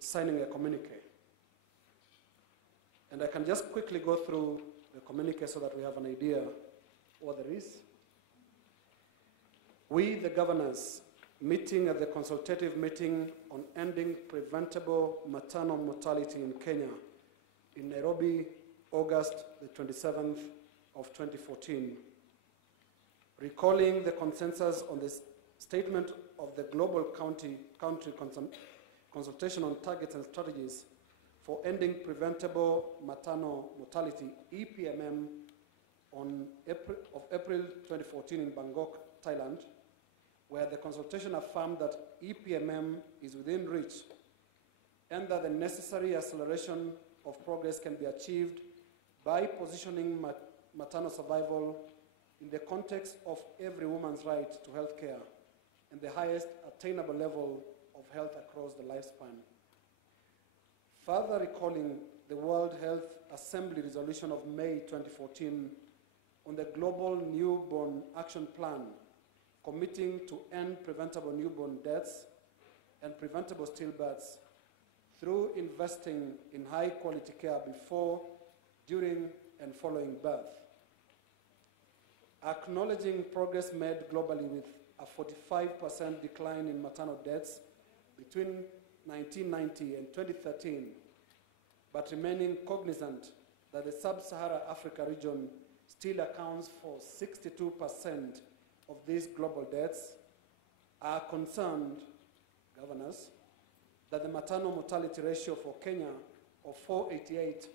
signing a communique. And I can just quickly go through the communique so that we have an idea what there is. We, the governors, meeting at the consultative meeting on ending preventable maternal mortality in Kenya in Nairobi, August the 27th of 2014, recalling the consensus on the statement of the Global Country Consultation on Targets and Strategies for Ending Preventable Maternal Mortality, EPMM, of April 2014 in Bangkok, Thailand, where the consultation affirmed that EPMM is within reach and that the necessary acceleration of progress can be achieved by positioning maternal survival in the context of every woman's right to health care and the highest attainable level of health across the lifespan. Further recalling the World Health Assembly resolution of May 2014 on the Global Newborn Action Plan, committing to end preventable newborn deaths and preventable stillbirths through investing in high-quality care before, during, and following birth. Acknowledging progress made globally with a 45% decline in maternal deaths between 1990 and 2013, but remaining cognizant that the sub-Saharan Africa region still accounts for 62% of these global deaths, are concerned, governors, that the maternal mortality ratio for Kenya of 488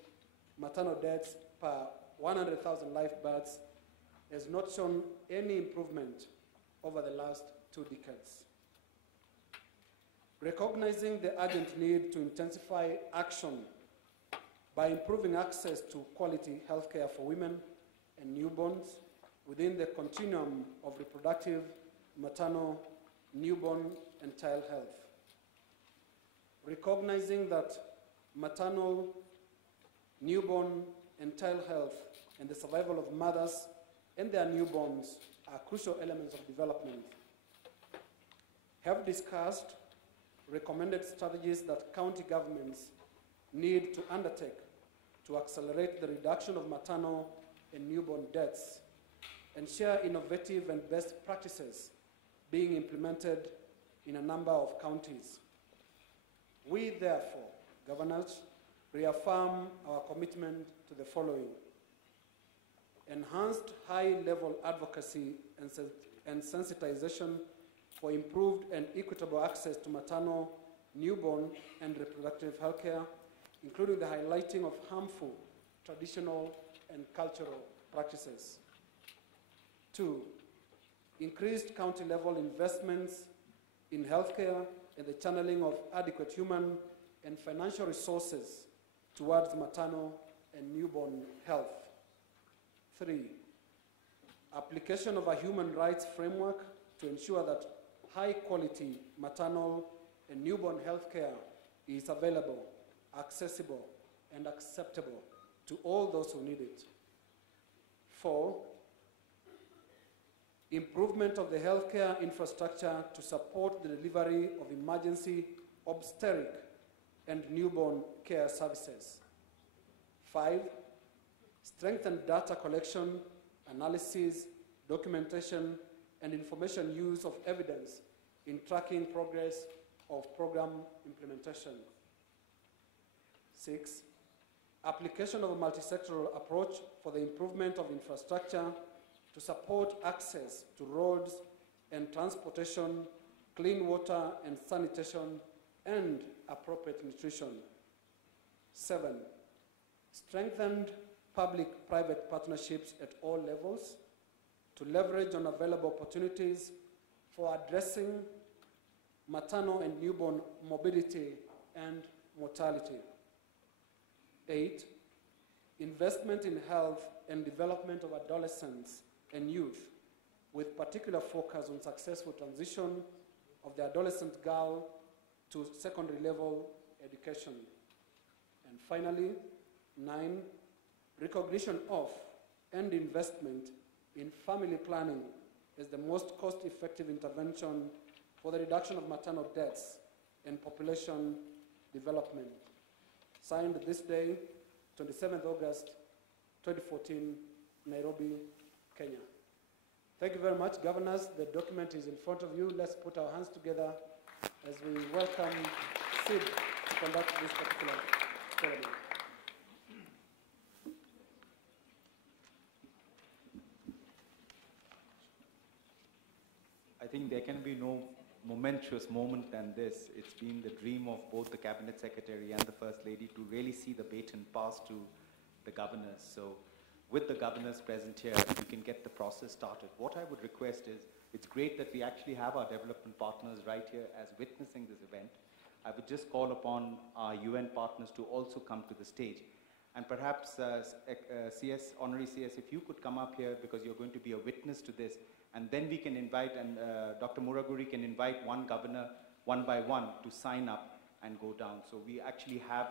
maternal deaths per 100,000 live births has not shown any improvement over the last 2 decades. Recognizing the urgent need to intensify action by improving access to quality health care for women and newborns within the continuum of reproductive, maternal, newborn, and child health. Recognizing that maternal, newborn, and child health and the survival of mothers and their newborns are crucial elements of development. Have discussed recommended strategies that county governments need to undertake to accelerate the reduction of maternal and newborn deaths and share innovative and best practices being implemented in a number of counties. We, therefore, governors, reaffirm our commitment to the following: enhanced high-level advocacy and sensitization for improved and equitable access to maternal, newborn, and reproductive health care, including the highlighting of harmful traditional and cultural practices. 2, increased county-level investments in healthcare and the channeling of adequate human and financial resources towards maternal and newborn health. 3, application of a human rights framework to ensure that high-quality maternal and newborn health care is available, accessible, and acceptable to all those who need it. 4, improvement of the healthcare infrastructure to support the delivery of emergency obstetric and newborn care services. 5, strengthen data collection, analysis, documentation, and information use of evidence in tracking progress of program implementation. 6, application of a multi-sectoral approach for the improvement of infrastructure to support access to roads and transportation, clean water and sanitation, and appropriate nutrition. 7, strengthened public-private partnerships at all levels to leverage on available opportunities for addressing maternal and newborn morbidity and mortality. 8, investment in health and development of adolescents and youth, with particular focus on successful transition of the adolescent girl to secondary level education. And finally, 9, recognition of and investment in family planning as the most cost-effective intervention for the reduction of maternal deaths and population Development. Signed this day, 27th August 2014, Nairobi, Kenya. Thank you very much, governors. The document is in front of you. Let's put our hands together as we welcome Sid to conduct this particular ceremony. I think there can be no momentous moment than this. It's been the dream of both the Cabinet Secretary and the First Lady to really see the baton passed to the governors. So with the governors present here, we can get the process started. What I would request is, it's great that we actually have our development partners right here as witnessing this event. I would just call upon our UN partners to also come to the stage. And perhaps Honorary CS, if you could come up here because you're going to be a witness to this, and then we can invite, and Dr. Muraguri can invite one governor, one by one, to sign up and go down. So we actually have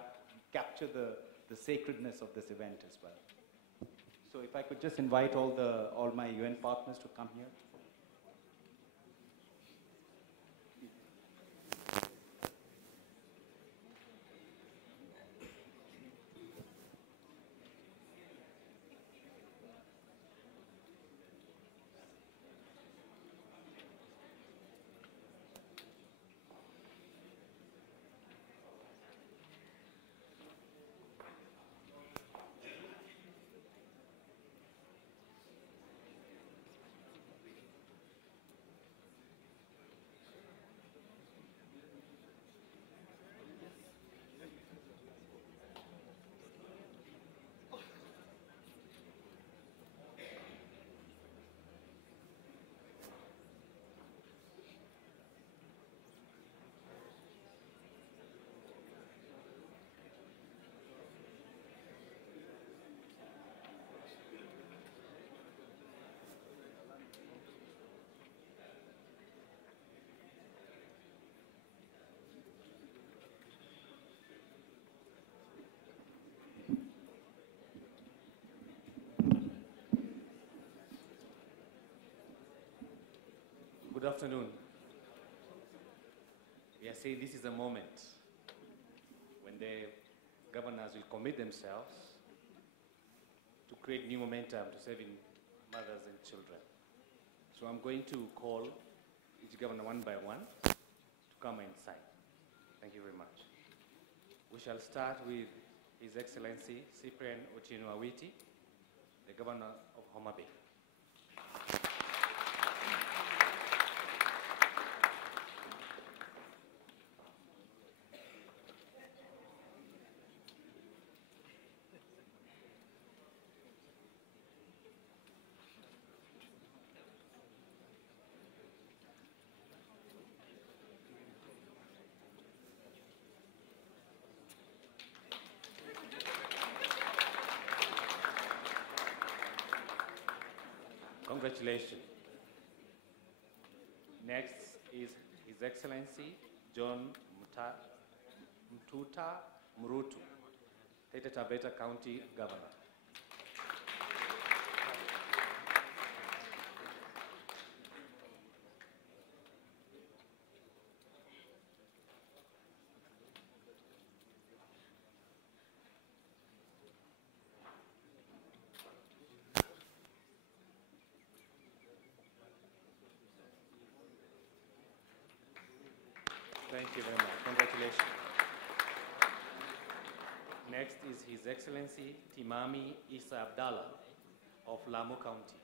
capture the sacredness of this event as well. So if I could just invite all my UN partners to come here. Good afternoon. We are saying this is a moment when the governors will commit themselves to create new momentum to saving mothers and children. So I'm going to call each governor one by one to come and sign. Thank you very much. We shall start with His Excellency Cyprian Otieno Awiti, the governor of Homa Bay. Congratulations. Next is His Excellency John Mtuta Murutu, Taita Taveta County Governor. Thank you very much. Congratulations. Next is His Excellency Timami Isa Abdallah of Lamu County.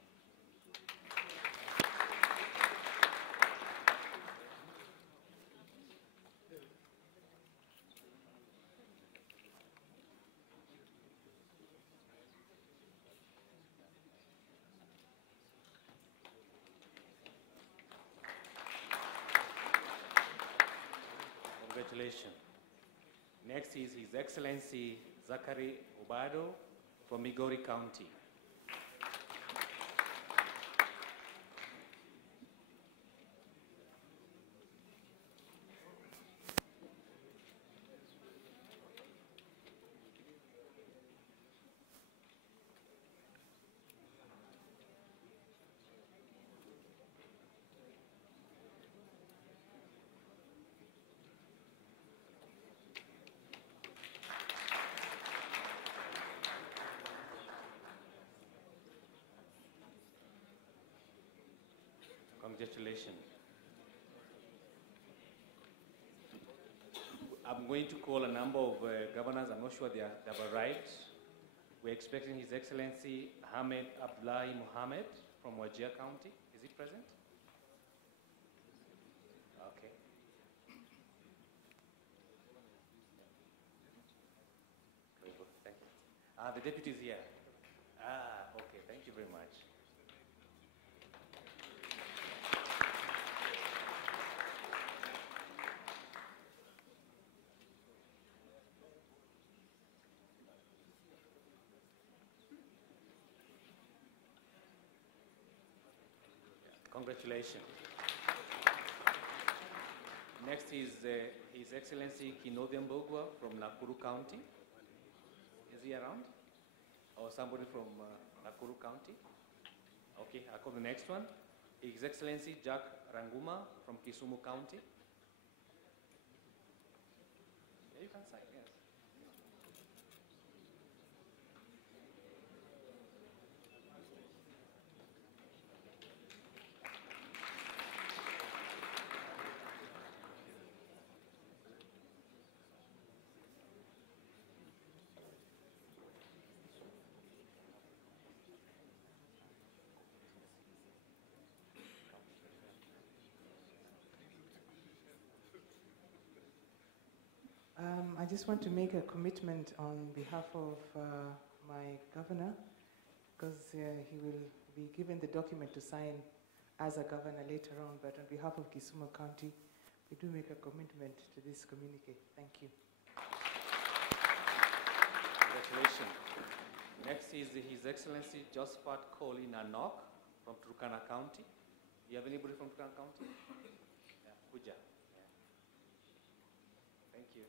Congratulations. Next is His Excellency Zachary Obado from Migori County. Congratulations. I'm going to call a number of governors. I'm not sure they've arrived. We're expecting His Excellency Ahmed Abdullahi Mohammed from Wajir County. Is he present? Okay. Very good. Thank you. The deputy is here. Okay. Thank you very much. Congratulations. Next is His Excellency Kinodhi Mbogwa from Nakuru County. Is he around? Or somebody from Nakuru County? Okay, I'll call the next one. His Excellency Jack Ranguma from Kisumu County. Yeah, you can sign, yes. I just want to make a commitment on behalf of my governor, because he will be given the document to sign as a governor later on, but on behalf of Kisumu County, we do make a commitment to this communique. Thank you. Congratulations. Next is His Excellency Josephat Koli Nanok from Turkana County. Do you have anybody from Turkana County? Yeah, Puja. Yeah. Thank you.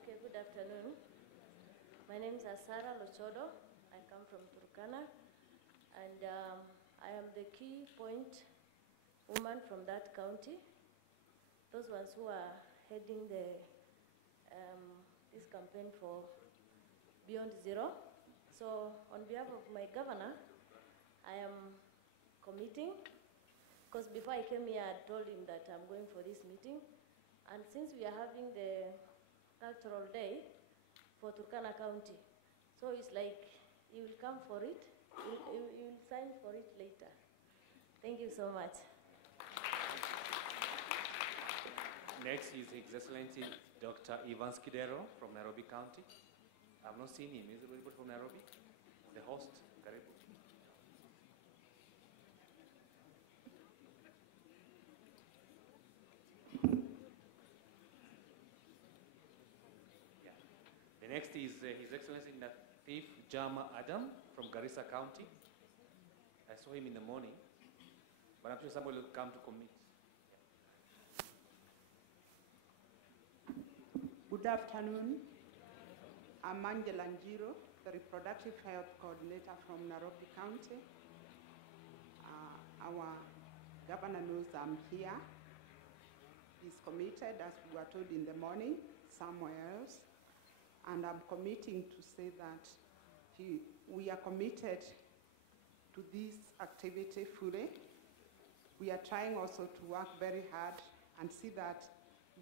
Okay, good afternoon. My name is Asara Lochodo. I come from Turkana, and I am the key point woman from that county. Those ones who are heading this campaign for Beyond Zero. So on behalf of my governor, I am committing, because before I came here, I told him that I'm going for this meeting. And since we are having the cultural day for Turkana County, so it's like you will come for it, you will sign for it later. Thank you so much. Next is His Excellency Dr. Ivan Skidero from Nairobi County. I've not seen him. Is anybody from Nairobi? The host, Karibu. Yeah. The next is His Excellency Natif Jama Adam from Garissa County. I saw him in the morning, but I'm sure somebody will come to commit. Good afternoon. I'm Angela Njiro, the Reproductive Health Coordinator from Nairobi County. Our governor knows I'm here. He's committed, as we were told in the morning, somewhere else. And I'm committing to say that we are committed to this activity fully. We are trying also to work very hard and see that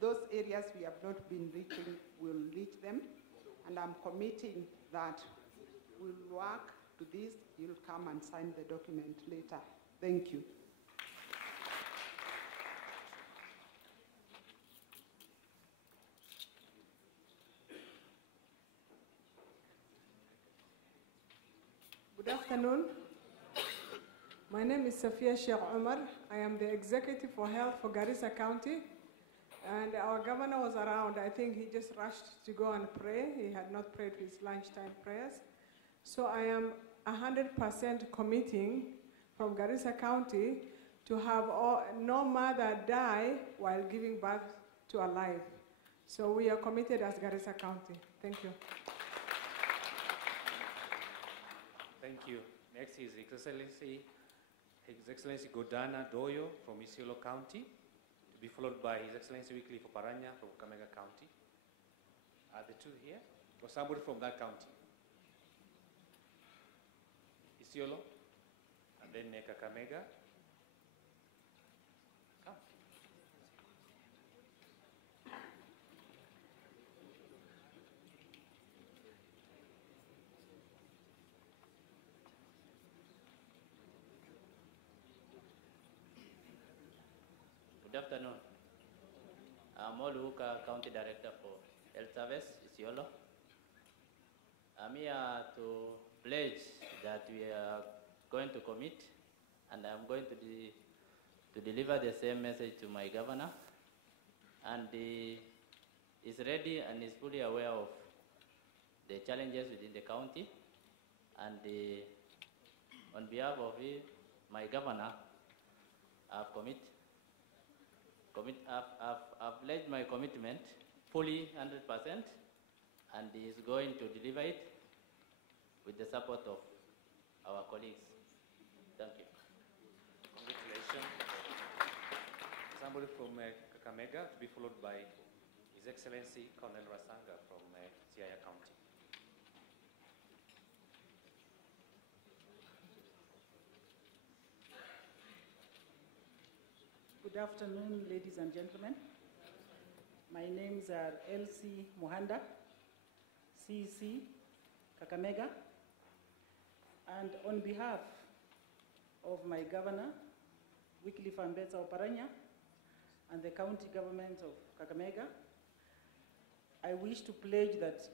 those areas we have not been reaching, will reach them. And I'm committing that we'll work to this. You'll come and sign the document later. Thank you. Good afternoon. My name is Safia Sheikh Omar. I am the Executive for Health for Garissa County. And our governor was around. I think he just rushed to go and pray. He had not prayed his lunchtime prayers. So I am 100% committing from Garissa County to have no mother die while giving birth to a life. So we are committed as Garissa County. Thank you. Thank you. Next is His Excellency His Excellency Godana Doyo from Isiolo County, to be followed by His Excellency Wycliffe Oparanya from Kakamega County. Are the two here? Or somebody from that county? Isiolo, and then Kakamega. Come. Good afternoon. I'm Oluka, County Director for Health Service, Isiolo. I'm here to pledge that we are going to commit, and I'm going to deliver the same message to my governor. And he is ready and is fully aware of the challenges within the county. And on behalf of my governor, I've pledged my commitment fully 100%, and he is going to deliver it with the support of our colleagues. Thank you. Congratulations. Somebody from Kakamega, to be followed by His Excellency Colonel Rasanga from Siaya County. Good afternoon, ladies and gentlemen. My names are Elsie Muhanda, CEC, Kakamega, and on behalf of my governor, Wycliffe Ambetsa Oparanya, and the county government of Kakamega, I wish to pledge that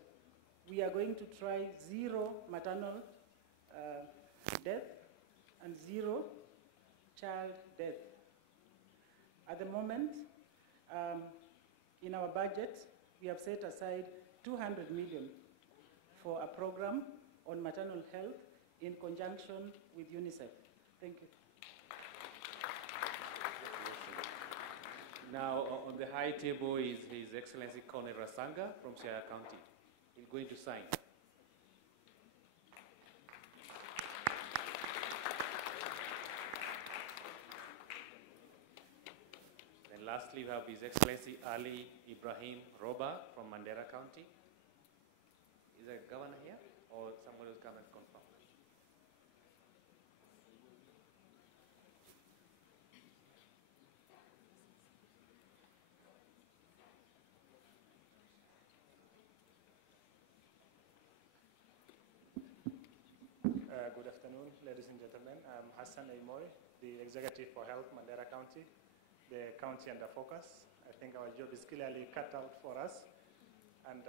we are going to try zero maternal death and zero child death. At the moment, in our budget, we have set aside 200 million for a program on maternal health in conjunction with UNICEF. Thank you. Now, on the high table is His Excellency Colonel Rasanga from Siaya County. He's going to sign. And lastly, we have His Excellency Ali Ibrahim Roba from Mandera County. Is the governor here, or somebody will come and confirm? Good afternoon, ladies and gentlemen. I'm Hassan Aimoy, the Executive for Health, Mandera County, the county under focus. I think our job is clearly cut out for us, and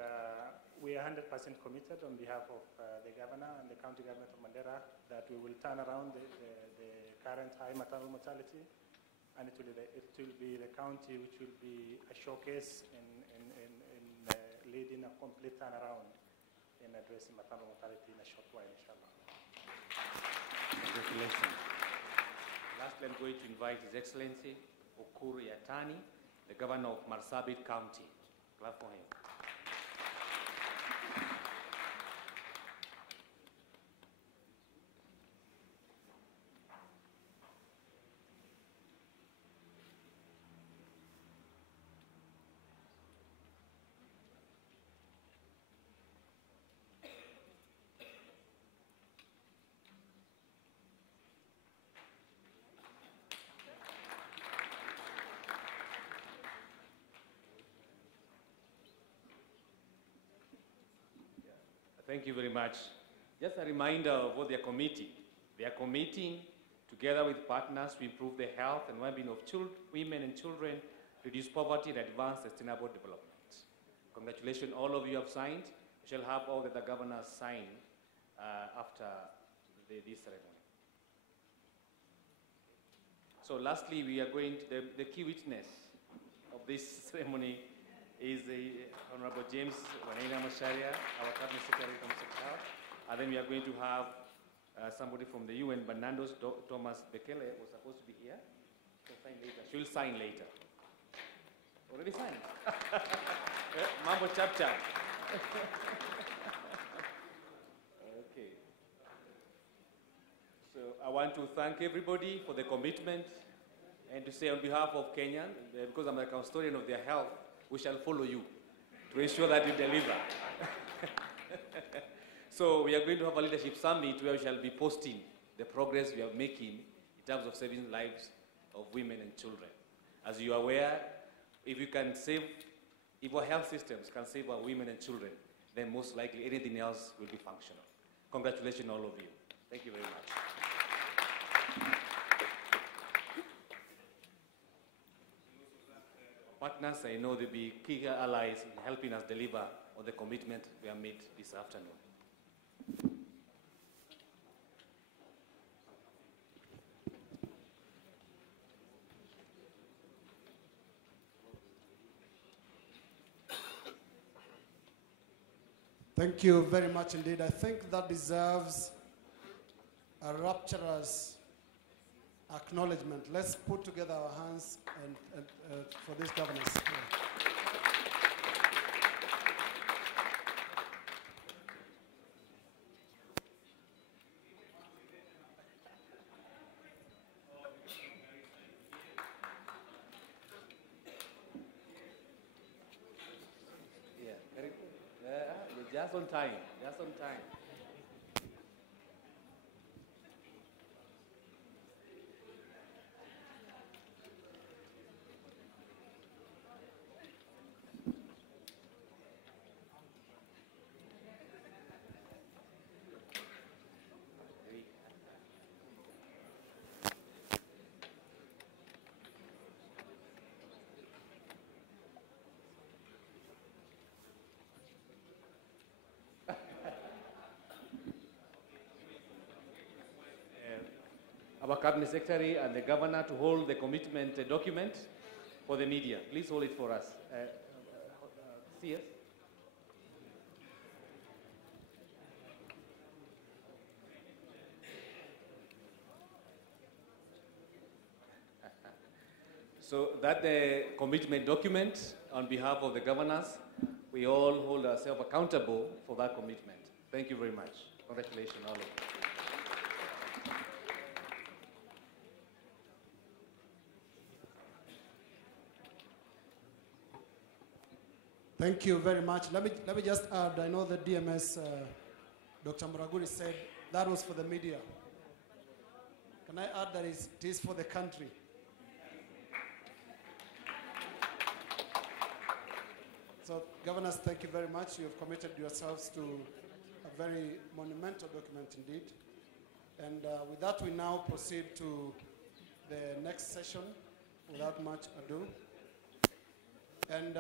we are 100% committed on behalf of the governor and the county government of Mandera that we will turn around the current high maternal mortality, and it will be the county which will be a showcase in leading a complete turnaround in addressing maternal mortality in a short while, inshallah. Congratulations. Lastly, I'm going to invite His Excellency Ukuru Yatani, the Governor of Marsabit County. Clap for him. Thank you very much. Just a reminder of what they are committing. They are committing, together with partners, to improve the health and well-being of women and children, reduce poverty, and advance sustainable development. Congratulations, all of you have signed. We shall have all that the governors sign after this ceremony. So lastly, we are going to, the key witness of this ceremony is the Honorable James Wanaina Macharia, our Cabinet Secretary from Secretary. And then we are going to have somebody from the UN, Bernardo Thomas Bekele was supposed to be here. She'll sign later. She'll sign later. Already signed. Mambo chap chap. Okay. So I want to thank everybody for the commitment and to say on behalf of Kenya, because I'm a custodian of their health, we shall follow you to ensure that you deliver. So we are going to have a leadership summit where we shall be posting the progress we are making in terms of saving lives of women and children. As you are aware, if our health systems can save our women and children, then most likely anything else will be functional. Congratulations, all of you. Thank you very much. Partners, I know they'll be key allies in helping us deliver on the commitment we have made this afternoon. Thank you very much indeed. I think that deserves a rapturous acknowledgement. Let's put together our hands for these governors. Yeah, very good. You're just on time. Just on time. Our Cabinet Secretary and the Governor to hold the commitment document for the media. Please hold it for us. CS. So that the commitment document on behalf of the governors, we all hold ourselves accountable for that commitment. Thank you very much. Congratulations, all of you. Thank you very much. Let me just add, I know the DMS, Dr. Muraguri said that was for the media. Can I add that it is for the country? So, governors, thank you very much. You have committed yourselves to a very monumental document indeed. And with that, we now proceed to the next session without much ado. And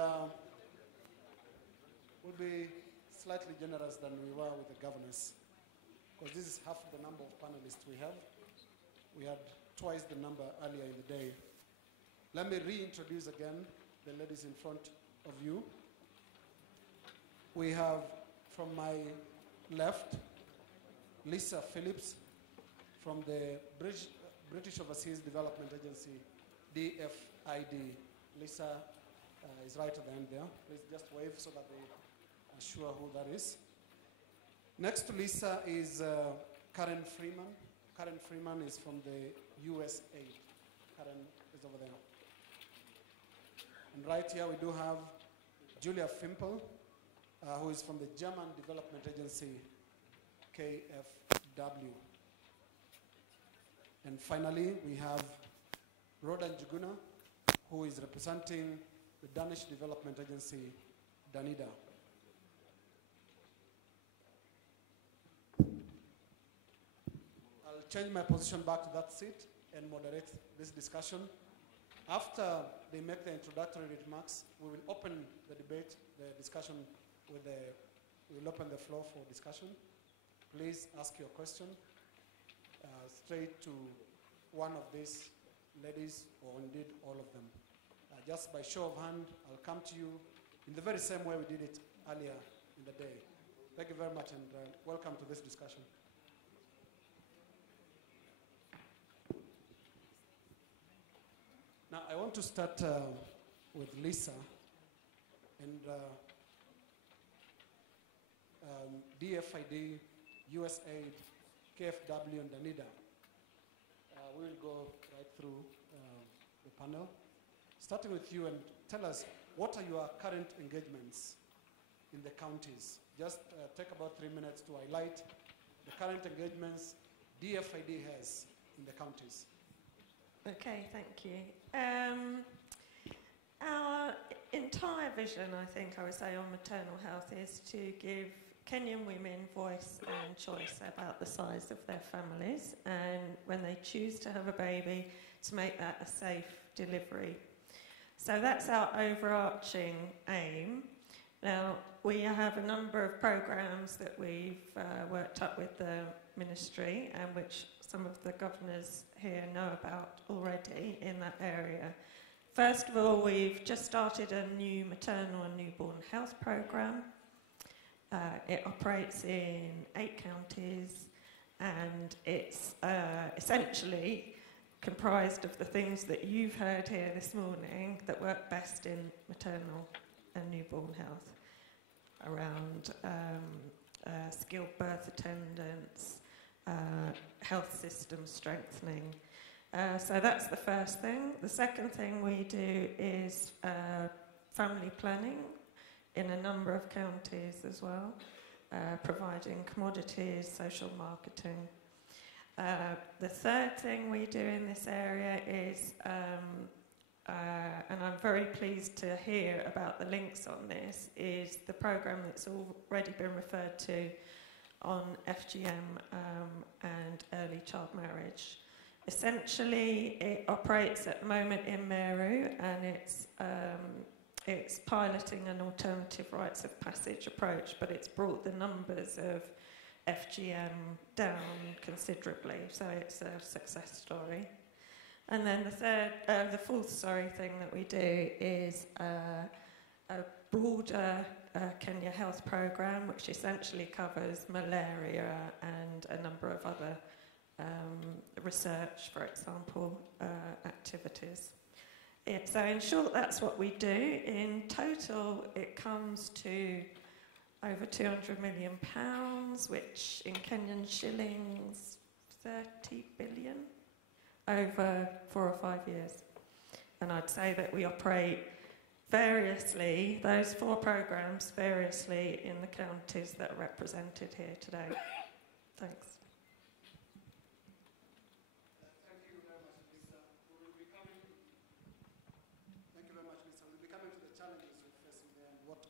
we'll be slightly generous than we were with the governors, because this is half the number of panelists we have. We had twice the number earlier in the day. Let me reintroduce again the ladies in front of you. We have, from my left, Lisa Phillips from the British Overseas Development Agency, DFID. Lisa is right at the end there. Please just wave so that they are sure who that is. Next to Lisa is Karen Freeman. Karen Freeman is from the USAID. Karen is over there. And right here we do have Julia Fimpel, who is from the German Development Agency, KfW. And finally, we have Rodan Juguna, who is representing the Danish Development Agency, Danida. I'll change my position back to that seat and moderate this discussion. After they make the introductory remarks, we will open the debate, the discussion we'll open the floor for discussion. Please ask your question straight to one of these ladies, or indeed all of them. Just by show of hand, I'll come to you in the very same way we did it earlier in the day. Thank you very much, and welcome to this discussion. Now, I want to start with Lisa, and DFID, USAID, KfW, and Danida we will go right through the panel. Starting with you, and tell us, what are your current engagements in the counties? Just take about 3 minutes to highlight the current engagements DFID has in the counties. Okay, thank you. Our entire vision, I think I would say, on maternal health is to give Kenyan women voice and choice about the size of their families, and when they choose to have a baby, to make that a safe delivery. So that's our overarching aim. Now, we have a number of programs that we've worked up with the ministry, and which some of the governors here know about already in that area. First of all, we've just started a new maternal and newborn health program. It operates in 8 counties, and it's essentially comprised of the things that you've heard here this morning that work best in maternal and newborn health, around skilled birth attendants, health system strengthening. So that's the first thing. The second thing we do is family planning in a number of counties as well, providing commodities, social marketing. The third thing we do in this area is, and I'm very pleased to hear about the links on this, is the program that's already been referred to on FGM and early child marriage. Essentially, it operates at the moment in Meru, and it's piloting an alternative rites of passage approach, but it's brought the numbers of FGM down considerably, so it's a success story. And then the fourth thing that we do is a broader Kenya health program, which essentially covers malaria and a number of other research, for example, activities. So in short, that's what we do. In total, it comes to over £200 million, which in Kenyan shillings, 30 billion, over 4 or 5 years. And I'd say that we operate variously, those 4 programs variously in the counties that are represented here today. Thanks.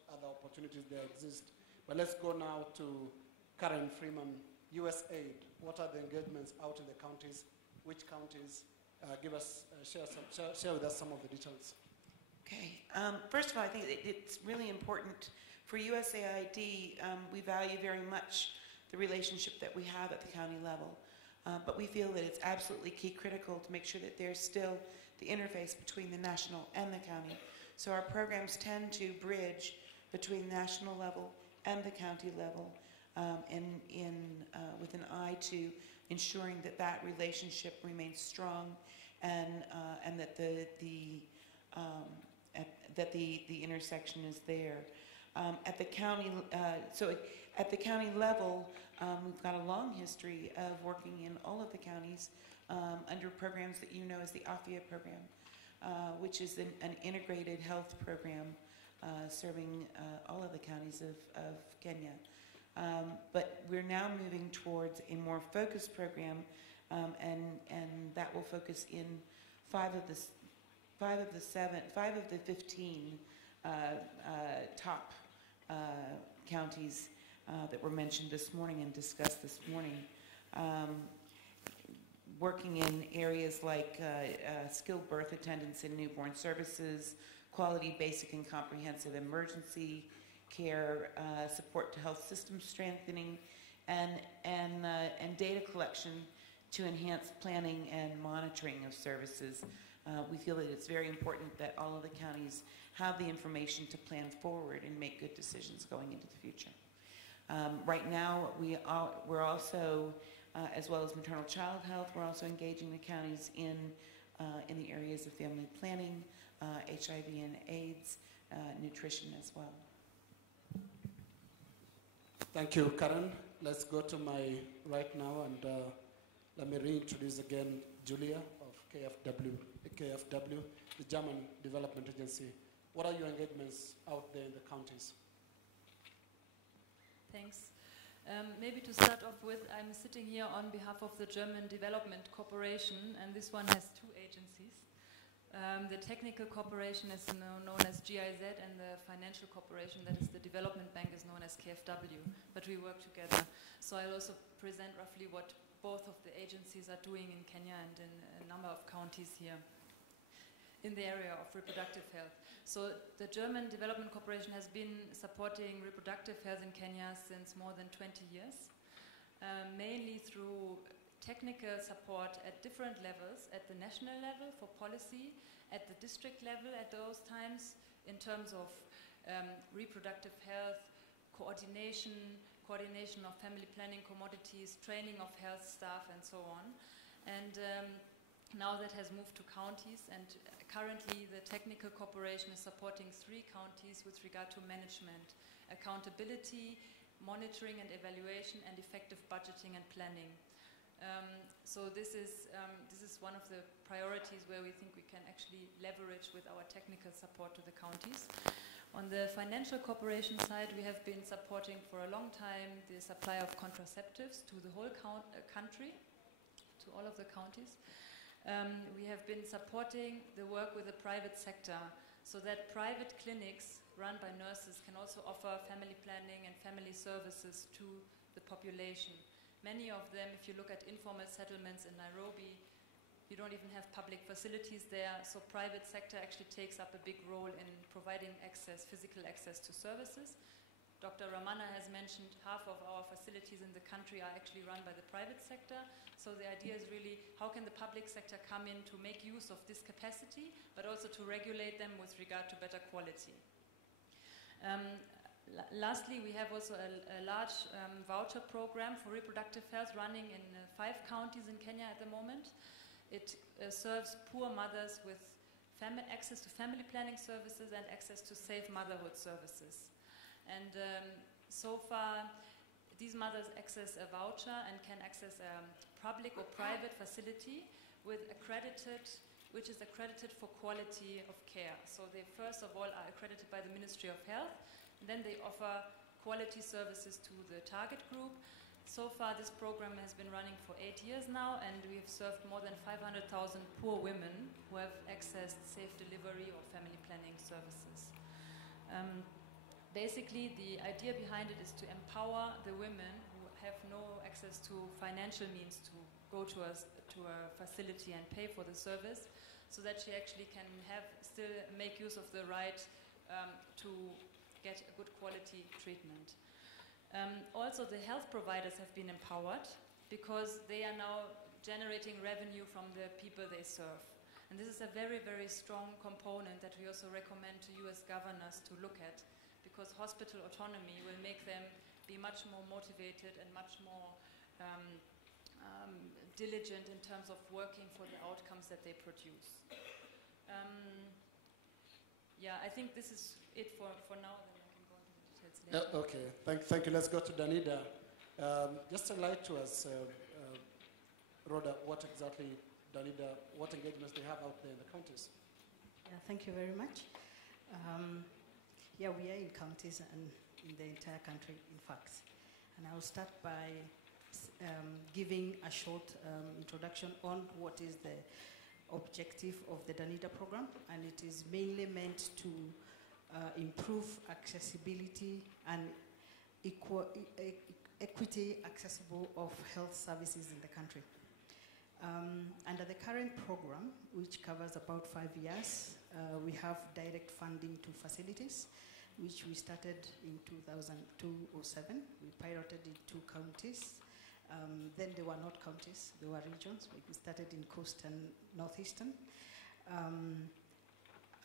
Other opportunities there exist. But let's go now to Karen Freeman, USAID. What are the engagements out in the counties? Which counties? Share with us some of the details. Okay. First of all, I think it's really important for USAID. We value very much the relationship that we have at the county level. But we feel that it's absolutely key critical to make sure that there's still the interface between the national and the county. So our programs tend to bridge between the national level and the county level, with an eye to ensuring that that relationship remains strong, and that the intersection is there. At the county, at the county level, we've got a long history of working in all of the counties under programs that you know as the AFIA program, which is an integrated health program serving all of the counties of Kenya. But we're now moving towards a more focused program, and that will focus in 5 of the 15 top counties that were mentioned this morning and discussed this morning. Working in areas like skilled birth attendants and newborn services, quality, basic, and comprehensive emergency care, support to health system strengthening, and data collection to enhance planning and monitoring of services. We feel that it's very important that all of the counties have the information to plan forward and make good decisions going into the future. Right now, we're also, as well as maternal child health, we're also engaging the counties in the areas of family planning, HIV and AIDS, nutrition as well. Thank you, Karen. Let's go to my right now, and let me reintroduce again Julia of KFW, the German Development Agency. What are your engagements out there in the counties? Thanks. Maybe to start off with, I'm sitting here on behalf of the German Development Corporation, and this one has two agencies. The technical corporation is known as GIZ, and the financial corporation, that is the development bank, is known as KFW, but we work together. So I'll also present roughly what both of the agencies are doing in Kenya and in a number of counties here in the area of reproductive health. So the German Development Corporation has been supporting reproductive health in Kenya since more than 20 years, mainly through technical support at different levels, at the national level for policy, at the district level at those times, in terms of reproductive health, coordination of family planning commodities, training of health staff, and so on. And now that has moved to counties, and currently the technical corporation is supporting 3 counties with regard to management, accountability, monitoring and evaluation, and effective budgeting and planning. So this is one of the priorities where we think we can actually leverage with our technical support to the counties. On the financial corporation side, we have been supporting for a long time the supply of contraceptives to the whole country, to all of the counties. We have been supporting the work with the private sector so that private clinics run by nurses can also offer family planning and family services to the population. Many of them, if you look at informal settlements in Nairobi, you don't even have public facilities there, so private sector actually takes up a big role in providing access, physical access to services. Dr. Ramana has mentioned half of our facilities in the country are actually run by the private sector. So the idea is really how can the public sector come in to make use of this capacity, but also to regulate them with regard to better quality. Lastly, we have also a large voucher program for reproductive health running in 5 counties in Kenya at the moment. It serves poor mothers with access to family planning services and access to safe motherhood services. And so far, these mothers access a voucher and can access a public or private facility with which is accredited for quality of care. So they first of all are accredited by the Ministry of Health, and then they offer quality services to the target group. So far, this program has been running for 8 years now, and we've served more than 500,000 poor women who have accessed safe delivery or family planning services. Basically, the idea behind it is to empower the women who have no access to financial means to go to a facility and pay for the service, so that she actually can still make use of the right to get a good quality treatment. Also, the health providers have been empowered because they are now generating revenue from the people they serve. And this is a very, very strong component that we also recommend to you as governors to look at, because hospital autonomy will make them be much more motivated and much more diligent in terms of working for the outcomes that they produce. Yeah, I think this is it for now. Okay, thank you. Let's go to Danida. Just highlight to us, Rhoda, what exactly Danida, what engagements they have out there in the counties. Yeah, thank you very much. Yeah, we are in counties and in the entire country, in fact. And I'll start by giving a short introduction on what is the objective of the Danida program, and it is mainly meant to improve accessibility and equity accessible of health services in the country. Under the current program, which covers about 5 years, we have direct funding to facilities, which we started in 2007. We piloted in 2 counties. Then they were not counties, they were regions. We started in Coast and Northeastern.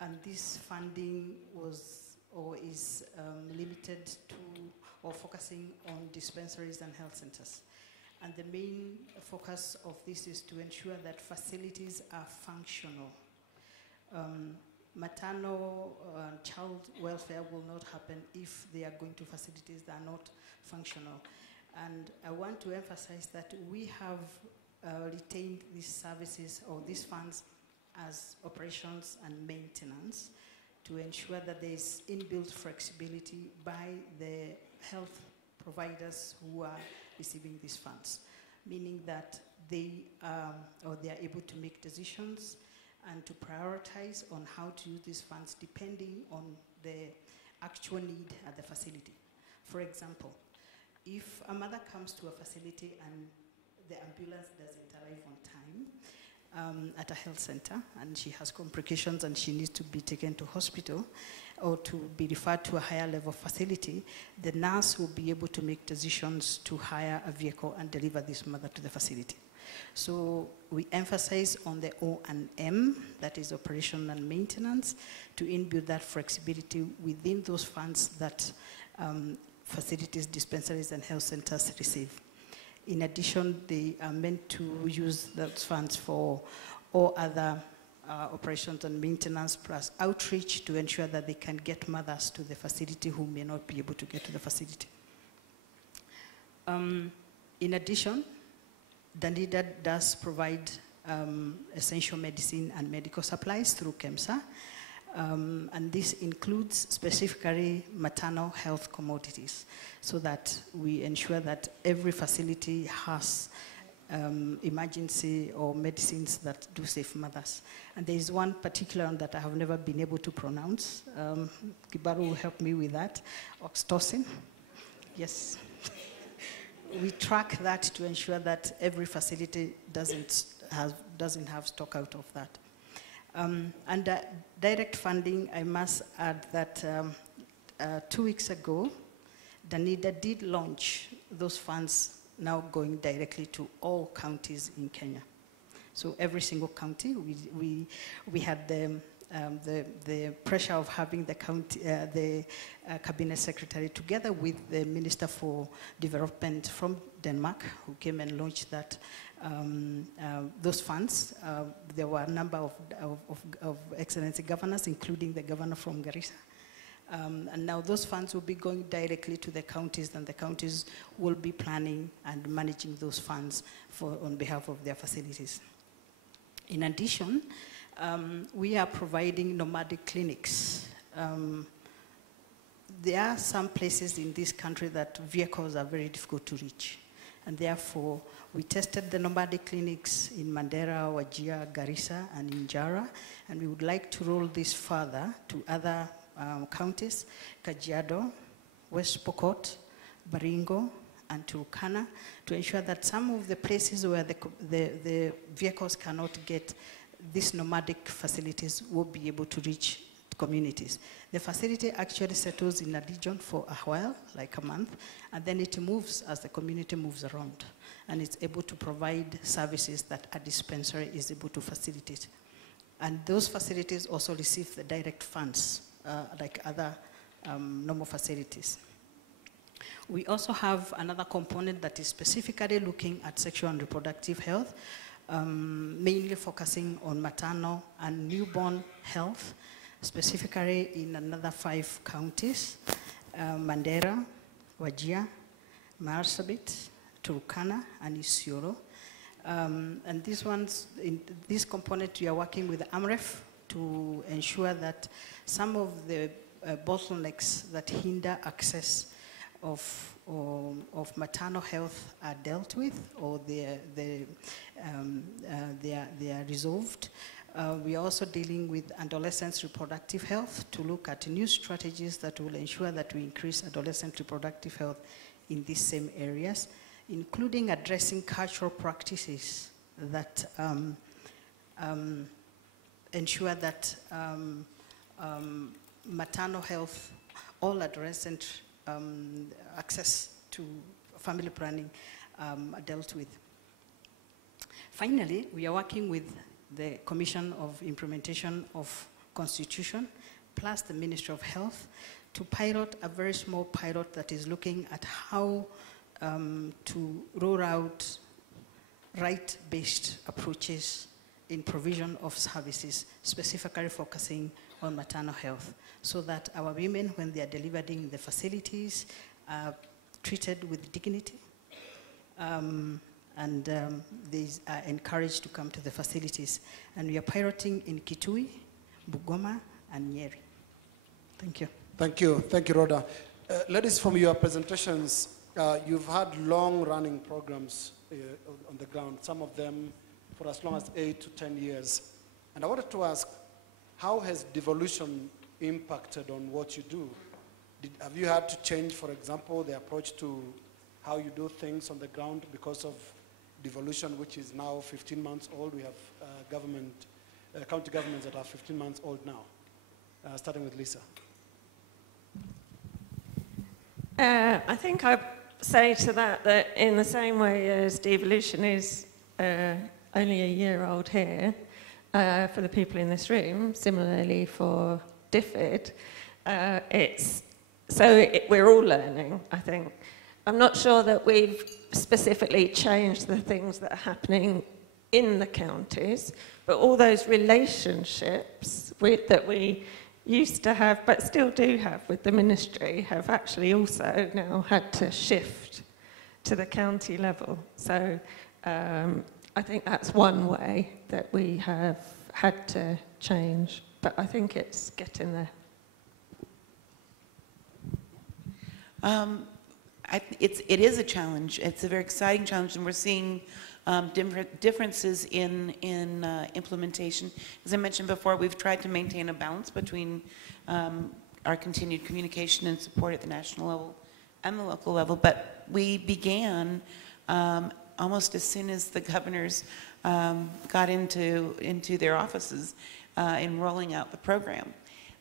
And this funding was or is limited to or focusing on dispensaries and health centers. And the main focus of this is to ensure that facilities are functional. Maternal child welfare will not happen if they are going to facilities that are not functional. And I want to emphasize that we have retained these services or these funds as operations and maintenance to ensure that there is inbuilt flexibility by the health providers who are receiving these funds, meaning that they are able to make decisions and to prioritize on how to use these funds depending on the actual need at the facility. For example, if a mother comes to a facility and the ambulance doesn't arrive on time at a health center and she has complications and she needs to be taken to hospital or to be referred to a higher level facility, the nurse will be able to make decisions to hire a vehicle and deliver this mother to the facility. So we emphasize on the O&M, that is operation and maintenance, to inbuild that flexibility within those funds that facilities, dispensaries, and health centers receive. In addition, they are meant to use those funds for all other operations and maintenance plus outreach to ensure that they can get mothers to the facility who may not be able to get to the facility. In addition, Danida does provide essential medicine and medical supplies through KEMSA, and this includes specifically maternal health commodities, so that we ensure that every facility has emergency or medicines that do save mothers. And there is one particular one that I have never been able to pronounce. Kibaru will help me with that. Oxytocin. Yes. We track that to ensure that every facility doesn't have stock out of that. Under direct funding, I must add that 2 weeks ago, Danida did launch those funds now going directly to all counties in Kenya. So every single county, we had the pressure of having the county, the cabinet secretary together with the Minister for Development from Denmark, who came and launched that, those funds. There were a number of excellency governors, including the governor from Garissa. And now those funds will be going directly to the counties, and the counties will be planning and managing those funds on behalf of their facilities. In addition, we are providing nomadic clinics. There are some places in this country that vehicles are very difficult to reach, and therefore we tested the nomadic clinics in Mandera, Wajir, Garissa, and in Jara, and we would like to roll this further to other counties, Kajiado, West Pokot, Baringo, and Turkana, to ensure that some of the places where the vehicles cannot get, these nomadic facilities will be able to reach communities. The facility actually settles in a region for a while, like a month, and then it moves as the community moves around, and it's able to provide services that a dispensary is able to facilitate. And those facilities also receive the direct funds, like other normal facilities. We also have another component that is specifically looking at sexual and reproductive health, mainly focusing on maternal and newborn health, specifically in another 5 counties, Mandera, Wajir, Marsabit, Turkana, and Isiolo. And these ones, in this component, we are working with AMREF to ensure that some of the bottlenecks that hinder access of maternal health are dealt with, or they are resolved. We are also dealing with adolescents' reproductive health to look at new strategies that will ensure that we increase adolescent reproductive health in these same areas, including addressing cultural practices that ensure that maternal health, all adolescent access to family planning are dealt with. Finally, we are working with the Commission of Implementation of Constitution, plus the Ministry of Health, to pilot a very small pilot that is looking at how to roll out right-based approaches in provision of services, specifically focusing on maternal health, so that our women, when they are delivered in the facilities, are treated with dignity, and they are encouraged to come to the facilities. And we are piloting in Kitui, Bugoma, and Nyeri. Thank you. Thank you. Thank you, Rhoda. Ladies, from your presentations, you've had long-running programs on the ground, some of them for as long as 8 to 10 years. And I wanted to ask, how has devolution impacted on what you do? Have you had to change, for example, the approach to how you do things on the ground because of devolution, which is now 15 months old? We have county governments that are 15 months old now. Starting with Lisa. I think I'd say to that in the same way as devolution is only a year old here, for the people in this room, similarly for DFID, we're all learning, I think. I'm not sure that we've specifically changed the things that are happening in the counties, but all those relationships that we used to have, but still do have with the ministry, have actually also now had to shift to the county level. So I think that's one way that we have had to change, but I think it's getting there. It is a challenge. It's a very exciting challenge, and we're seeing differences in implementation. As I mentioned before, we've tried to maintain a balance between our continued communication and support at the national level and the local level, but we began almost as soon as the governors got into their offices in rolling out the program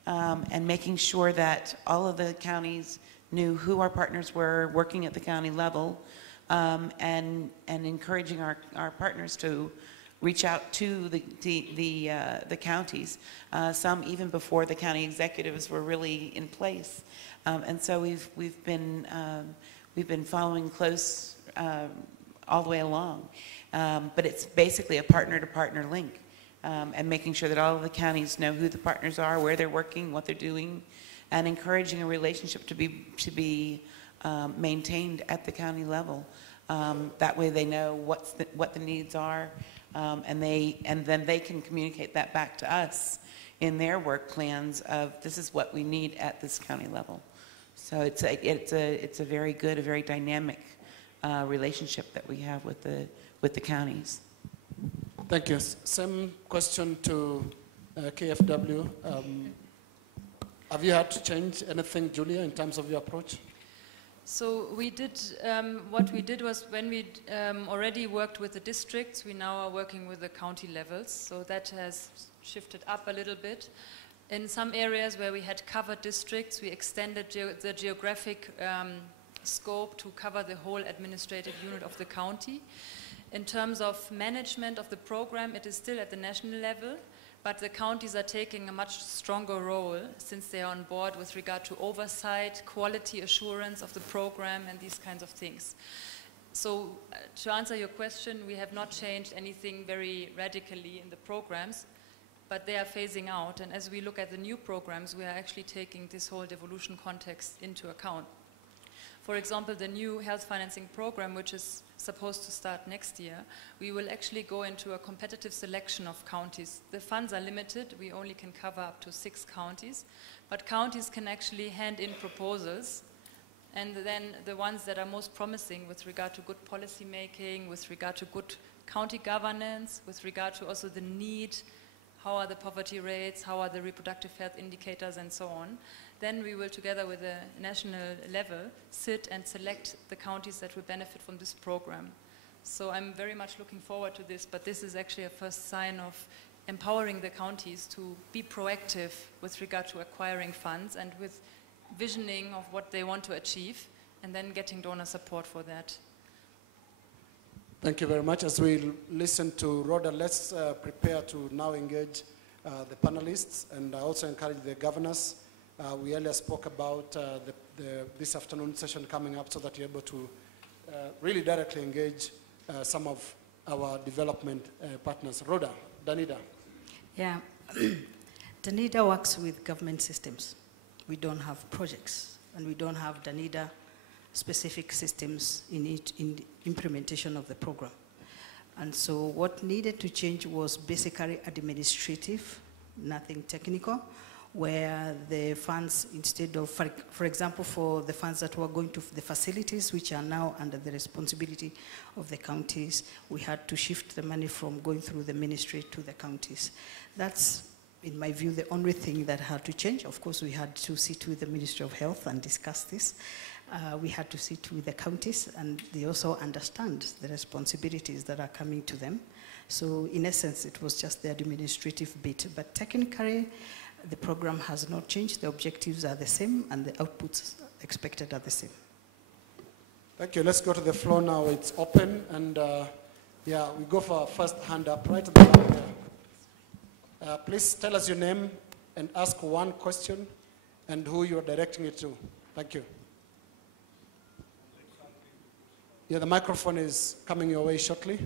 and making sure that all of the counties knew who our partners were working at the county level, and encouraging our partners to reach out to the counties, some even before the county executives were really in place, and so we've been following close all the way along, but it's basically a partner-to-partner link, and making sure that all of the counties know who the partners are, where they're working, what they're doing, and encouraging a relationship to be maintained at the county level. That way they know what the needs are, and then they can communicate that back to us in their work plans of this is what we need at this county level. So it's a very good, a very dynamic relationship that we have with the counties. Thank you. Same question to KFW. Have you had to change anything, Julia, in terms of your approach? So we did, what we did was when we already worked with the districts, we now are working with the county levels. So that has shifted up a little bit. In some areas where we had covered districts, we extended the geographic scope to cover the whole administrative unit of the county. In terms of management of the program, it is still at the national level, but the counties are taking a much stronger role since they are on board with regard to oversight, quality assurance of the program, and these kinds of things. So to answer your question, we have not changed anything very radically in the programs, but they are phasing out. And as we look at the new programs, we are actually taking this whole devolution context into account. For example, the new health financing program, which is supposed to start next year, we will actually go into a competitive selection of counties. The funds are limited. We only can cover up to 6 counties, but counties can actually hand in proposals, and then the ones that are most promising with regard to good policy making, with regard to good county governance, with regard to also the need, how are the poverty rates, how are the reproductive health indicators, and so on. Then we will, together with the national level, sit and select the counties that will benefit from this program. So I'm very much looking forward to this, but this is actually a first sign of empowering the counties to be proactive with regard to acquiring funds and with visioning of what they want to achieve, and then getting donor support for that. Thank you very much. As we listen to Rhoda, let's prepare to now engage the panelists, and I also encourage the governors. We earlier spoke about this afternoon session coming up so that you're able to really directly engage some of our development partners. Rhoda, Danida. Yeah, Danida works with government systems. We don't have projects, and we don't have Danida specific systems in implementation of the program. And so what needed to change was basically administrative, nothing technical, where the funds, instead of, for example, for the funds that were going to the facilities, which are now under the responsibility of the counties, we had to shift the money from going through the ministry to the counties. That's, in my view, the only thing that had to change. Of course, we had to sit with the Ministry of Health and discuss this. We had to sit with the counties, and they also understand the responsibilities that are coming to them. So in essence, it was just the administrative bit. But technically, the program has not changed. The objectives are the same, and the outputs expected are the same. Thank you. Let's go to the floor now. It's open, and yeah, we go for our first hand up right at the back there. Please tell us your name and ask one question and who you're directing it to. Thank you. Yeah, the microphone is coming your way shortly.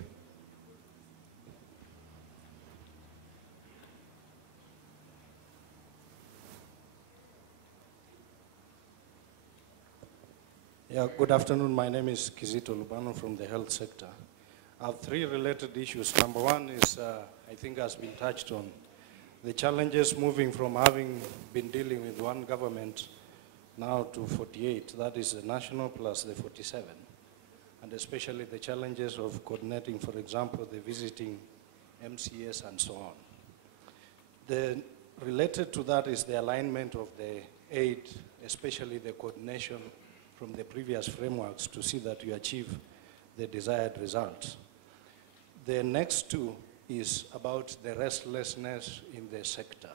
Yeah, good afternoon. My name is Kizito Lubano from the health sector. I have three related issues. Number one is, I think has been touched on, the challenges moving from having been dealing with one government now to 48, that is the national plus the 47. And especially the challenges of coordinating, for example, the visiting MCS and so on. Related to that is the alignment of the aid, especially the coordination from the previous frameworks to see that you achieve the desired results. The next two is about the restlessness in the sector.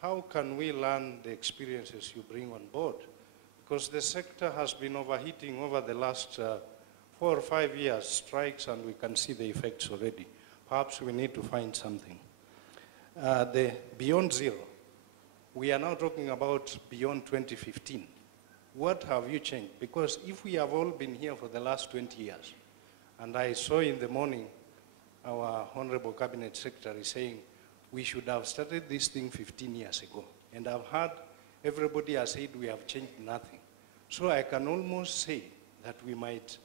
How can we learn the experiences you bring on board? Because the sector has been overheating over the last 4 or 5 years, strikes, and we can see the effects already. Perhaps we need to find something. The Beyond Zero, we are now talking about beyond 2015. What have you changed? Because if we have all been here for the last 20 years, and I saw in the morning our Honorable Cabinet Secretary saying we should have started this thing 15 years ago, and I've heard everybody has said we have changed nothing. So I can almost say that we might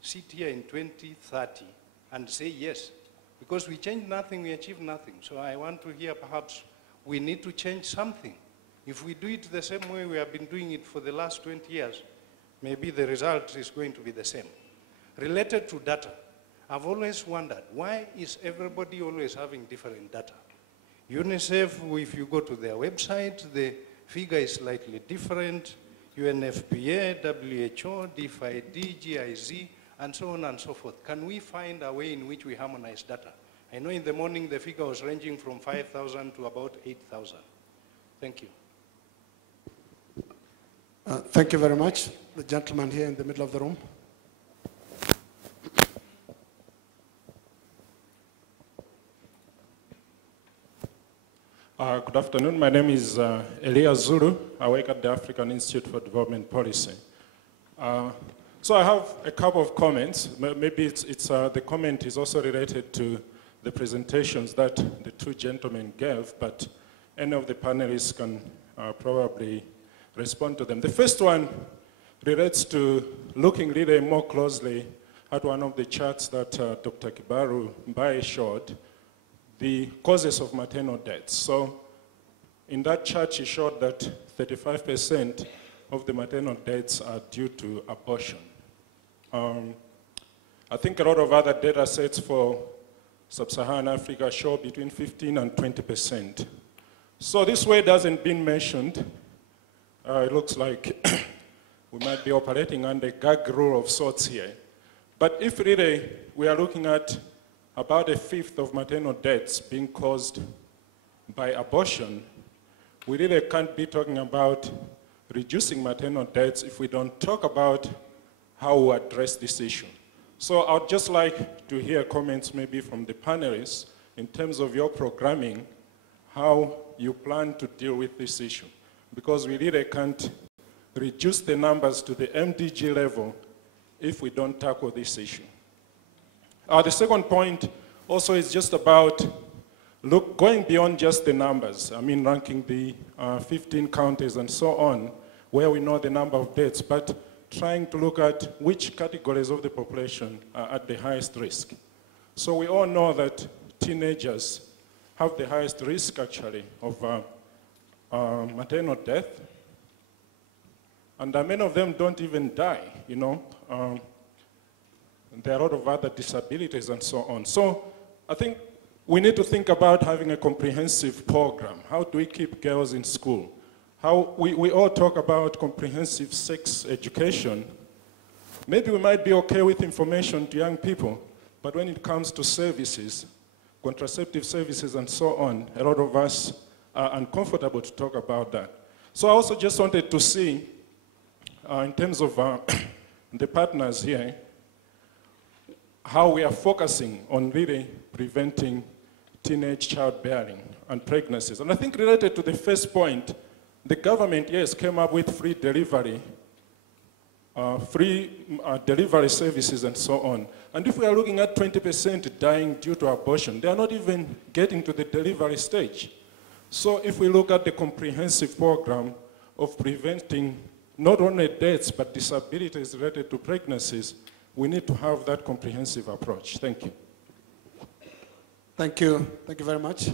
sit here in 2030 and say yes, because we changed nothing, we achieved nothing. So I want to hear perhaps we need to change something. If we do it the same way we have been doing it for the last 20 years, maybe the result is going to be the same. Related to data, I've always wondered, why is everybody always having different data? UNICEF, if you go to their website, the figure is slightly different. UNFPA, WHO, DFID, GIZ, and so on and so forth. Can we find a way in which we harmonize data? I know in the morning the figure was ranging from 5,000 to about 8,000. Thank you. Thank you very much. The gentleman here in the middle of the room. Good afternoon. My name is Elias Zulu. I work at the African Institute for Development Policy. So I have a couple of comments. Maybe the comment is also related to the presentations that the two gentlemen gave, but any of the panelists can probably respond to them. The first one relates to looking really more closely at one of the charts that Dr. Kibaru Mbaye showed, the causes of maternal deaths. So in that chart, she showed that 35% of the maternal deaths are due to abortion. I think a lot of other data sets for sub-Saharan Africa show between 15 and 20%. So this way hasn't been mentioned. It looks like we might be operating under a gag rule of sorts here. But if really we are looking at about 1/5 of maternal deaths being caused by abortion, we really can't be talking about reducing maternal deaths if we don't talk about how we address this issue. So I'd just like to hear comments maybe from the panelists in terms of your programming, how you plan to deal with this issue. Because we really can't reduce the numbers to the MDG level if we don't tackle this issue. The second point also is just about going beyond just the numbers. I mean, ranking the 15 counties and so on, where we know the number of deaths, but trying to look at which categories of the population are at the highest risk. So we all know that teenagers have the highest risk, actually, of maternal death. And many of them don't even die, you know. There are a lot of other disabilities and so on. So I think we need to think about having a comprehensive program. How do we keep girls in school? We all talk about comprehensive sex education. Maybe we might be okay with information to young people, but when it comes to services, contraceptive services and so on, a lot of us are uncomfortable to talk about that. So I also just wanted to see, in terms of the partners here, how we are focusing on really preventing teenage childbearing and pregnancies. And I think related to the first point, the government, yes, came up with free delivery services and so on. And if we are looking at 20% dying due to abortion, they are not even getting to the delivery stage. So if we look at the comprehensive program of preventing not only deaths, but disabilities related to pregnancies, we need to have that comprehensive approach. Thank you. Thank you. Thank you very much.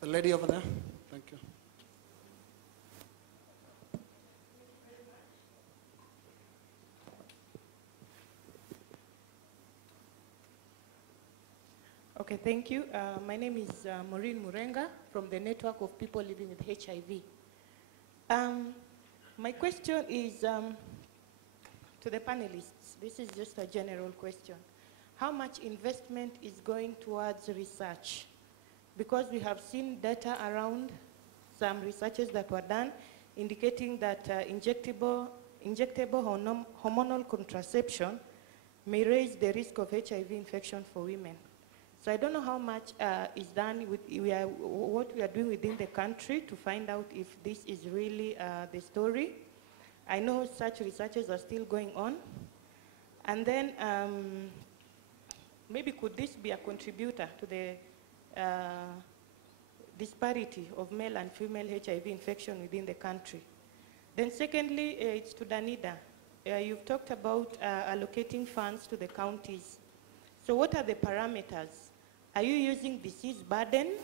The lady over there. Thank you. Okay, thank you. My name is Maureen Murenga from the Network of People Living with HIV. My question is to the panelists. This is just a general question. How much investment is going towards research? Because we have seen data around some researches that were done indicating that injectable hormonal contraception may raise the risk of HIV infection for women. So I don't know how much is done with what we are doing within the country to find out if this is really the story. I know such researches are still going on. And then maybe could this be a contributor to the disparity of male and female HIV infection within the country? Then secondly, it's to Danida. You've talked about allocating funds to the counties. So what are the parameters? Are you using disease burden,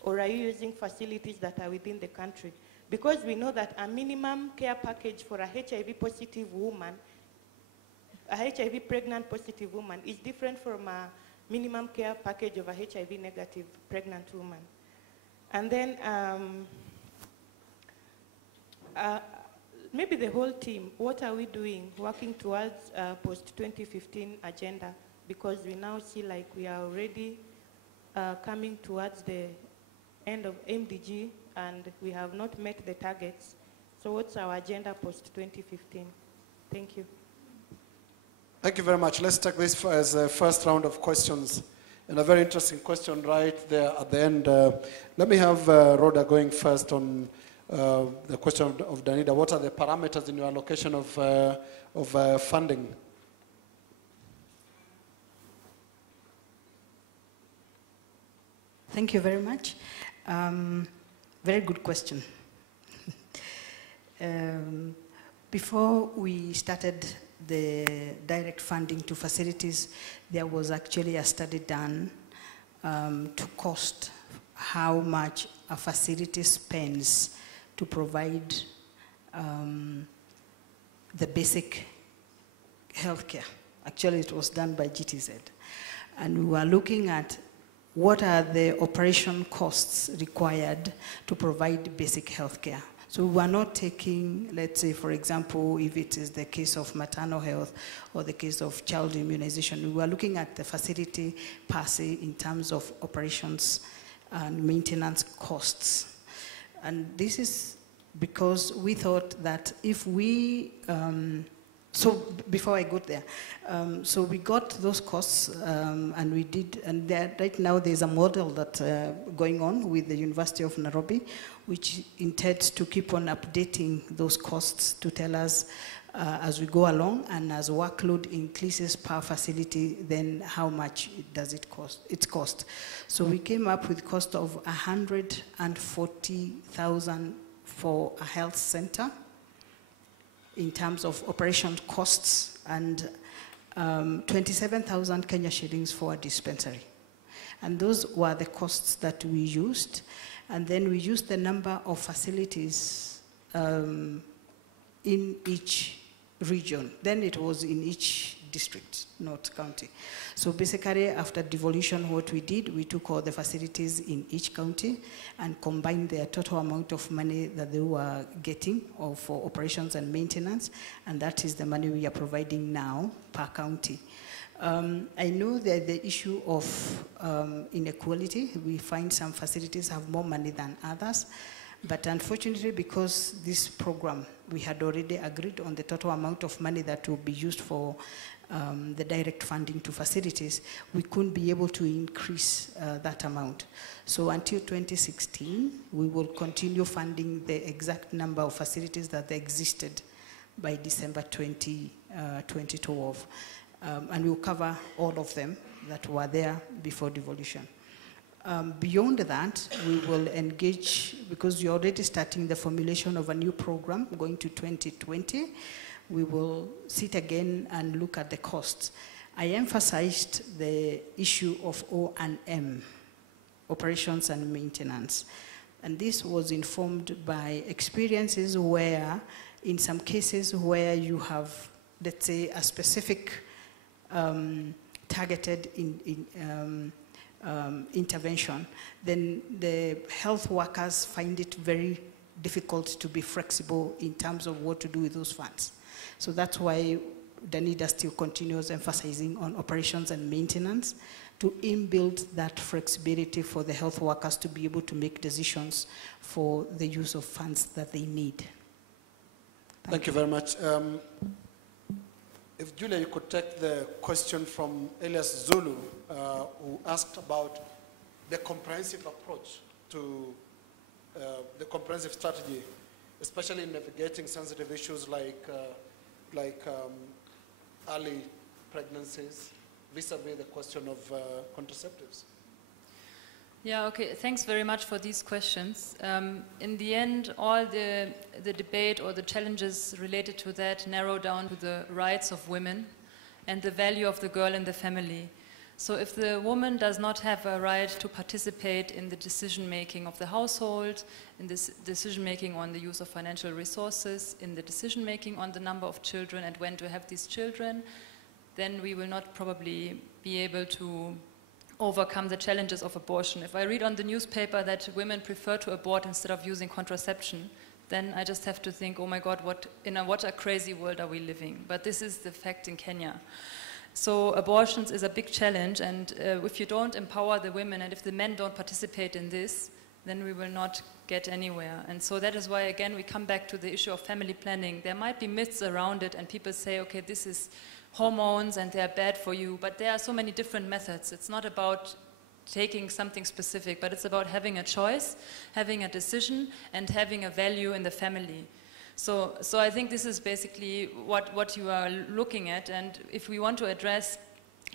or are you using facilities that are within the country? Because we know that a minimum care package for a HIV positive woman, a HIV pregnant positive woman, is different from a minimum care package of a HIV negative pregnant woman. And then maybe the whole team, what are we doing working towards post-2015 agenda? Because we now see like we are already coming towards the end of MDG and we have not met the targets. So what's our agenda post-2015? Thank you. Thank you very much. Let's take this as a first round of questions. And a very interesting question right there at the end. Let me have Rhoda going first on the question of Danida. What are the parameters in your allocation of funding? Thank you very much. Very good question. Before we started the direct funding to facilities, there was actually a study done to cost how much a facility spends to provide the basic healthcare. Actually, it was done by GTZ. And we were looking at what are the operation costs required to provide basic healthcare. So we are not taking, let's say, for example, if it is the case of maternal health or the case of child immunization, we were looking at the facility per se in terms of operations and maintenance costs. And this is because we thought that if we, so before I got there, so we got those costs and we did, and there, right now there's a model that's going on with the University of Nairobi, which intends to keep on updating those costs to tell us as we go along, and as workload increases per facility, then how much does it cost. So we came up with cost of 140,000 for a health center in terms of operation costs and 27,000 Kenya shillings for a dispensary. And those were the costs that we used. And then we used the number of facilities in each region. Then it was in each district, not county. So basically, after devolution, what we did, we took all the facilities in each county and combined their total amount of money that they were getting for operations and maintenance, and that is the money we are providing now per county. I know that the issue of inequality, we find some facilities have more money than others, but unfortunately, because this program, we had already agreed on the total amount of money that will be used for the direct funding to facilities, we couldn't be able to increase that amount. So until 2016, we will continue funding the exact number of facilities that existed by December 2012. And we'll cover all of them that were there before devolution. Beyond that, we will engage, because you're already starting the formulation of a new program going to 2020, we will sit again and look at the costs. I emphasized the issue of O&M, operations and maintenance. And this was informed by experiences where, in some cases where you have, let's say, a specific targeted intervention, then the health workers find it very difficult to be flexible in terms of what to do with those funds. So that's why Danida still continues emphasizing on operations and maintenance to inbuild that flexibility for the health workers to be able to make decisions for the use of funds that they need. Thank you very much. If Julia, you could take the question from Elias Zulu, who asked about the comprehensive approach to the comprehensive strategy, especially in navigating sensitive issues like early pregnancies, vis-a-vis the question of contraceptives. Yeah, okay, thanks very much for these questions. In the end, all the debate or the challenges related to that narrow down to the rights of women and the value of the girl in the family. So if the woman does not have a right to participate in the decision-making of the household, in this decision-making on the use of financial resources, in the decision-making on the number of children and when to have these children, then we will not probably be able to overcome the challenges of abortion. If I read on the newspaper that women prefer to abort instead of using contraception, then I just have to think, oh my God, what a crazy world are we living? But this is the fact in Kenya. So abortions is a big challenge, and if you don't empower the women and if the men don't participate in this, then we will not get anywhere. And so that is why, again, we come back to the issue of family planning. There might be myths around it, and people say, okay, this is hormones and they're bad for you, but there are so many different methods. It's not about taking something specific, but it's about having a choice, having a decision, and having a value in the family. So I think this is basically what you are looking at, and if we want to address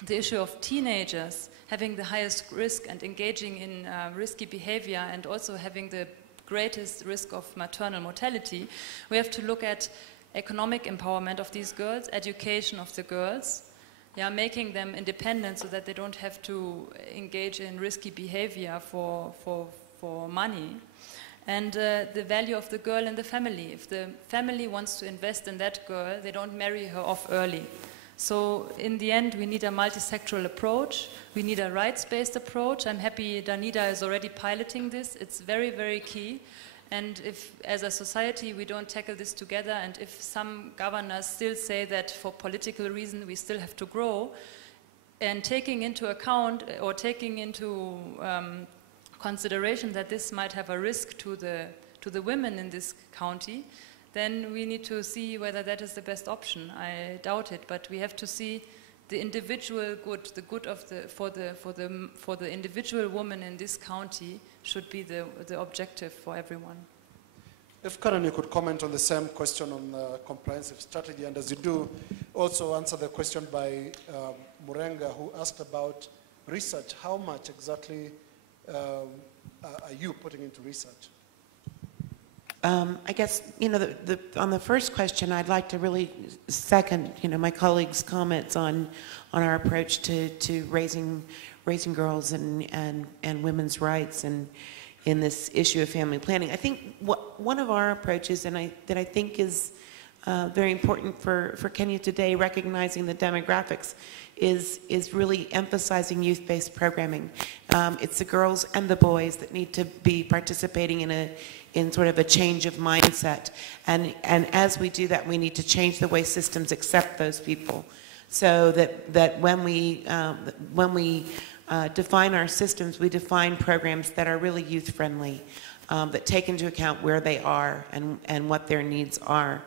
the issue of teenagers having the highest risk and engaging in risky behavior and also having the greatest risk of maternal mortality, we have to look at economic empowerment of these girls, education of the girls, yeah, making them independent so that they don't have to engage in risky behavior for money, and the value of the girl in the family. If the family wants to invest in that girl, they don't marry her off early. So in the end, we need a multi-sectoral approach. We need a rights-based approach. I'm happy Danida is already piloting this. It's very, very key. And if, as a society, we don't tackle this together, and if some governors still say that for political reasons we still have to grow, and taking into account or taking into consideration that this might have a risk to the women in this county, then we need to see whether that is the best option. I doubt it, but we have to see the individual good, the good of for the individual woman in this county should be the objective for everyone. If Karen, you could comment on the same question on comprehensive strategy, and as you do, also answer the question by Murenga, who asked about research. How much exactly are you putting into research? I guess, on the first question, I'd like to really second, my colleagues' comments on our approach to raising girls and women's rights and in this issue of family planning. I think one of our approaches, that I think is very important for Kenya today, recognizing the demographics, is really emphasizing youth-based programming. It's the girls and the boys that need to be participating in sort of a change of mindset. And as we do that, we need to change the way systems accept those people, so that when we define our systems, we define programs that are really youth-friendly, that take into account where they are and what their needs are.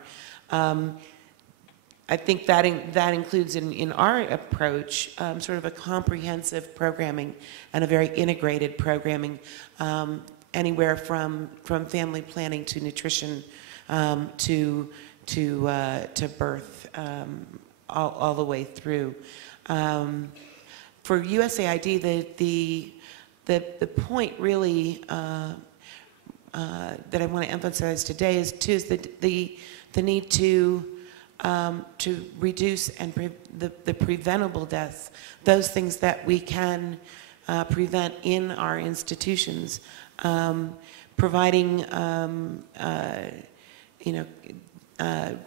I think that includes in our approach sort of a comprehensive programming and a very integrated programming, anywhere from family planning to nutrition to birth, all the way through. For USAID, the point really that I want to emphasize today is the need to reduce the preventable deaths, those things that we can prevent in our institutions, providing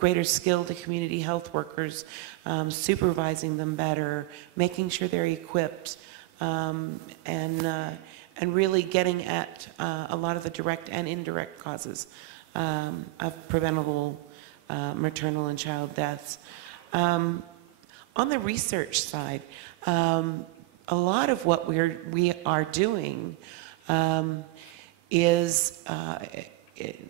greater skill to community health workers, supervising them better, making sure they're equipped, and really getting at a lot of the direct and indirect causes of preventable maternal and child deaths. On the research side, a lot of what we are doing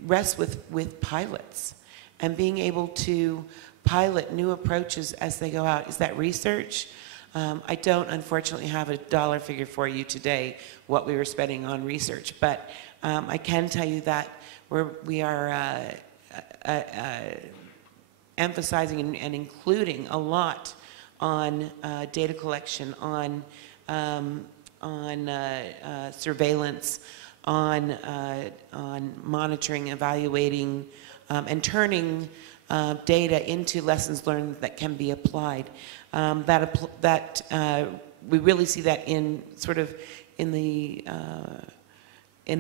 rests with pilots and being able to pilot new approaches as they go out. Is that research? I don't, unfortunately, have a dollar figure for you today, what we were spending on research, but I can tell you that we are emphasizing and including a lot on data collection, on surveillance, on monitoring, evaluating, and turning data into lessons learned that can be applied. We really see that in sort of in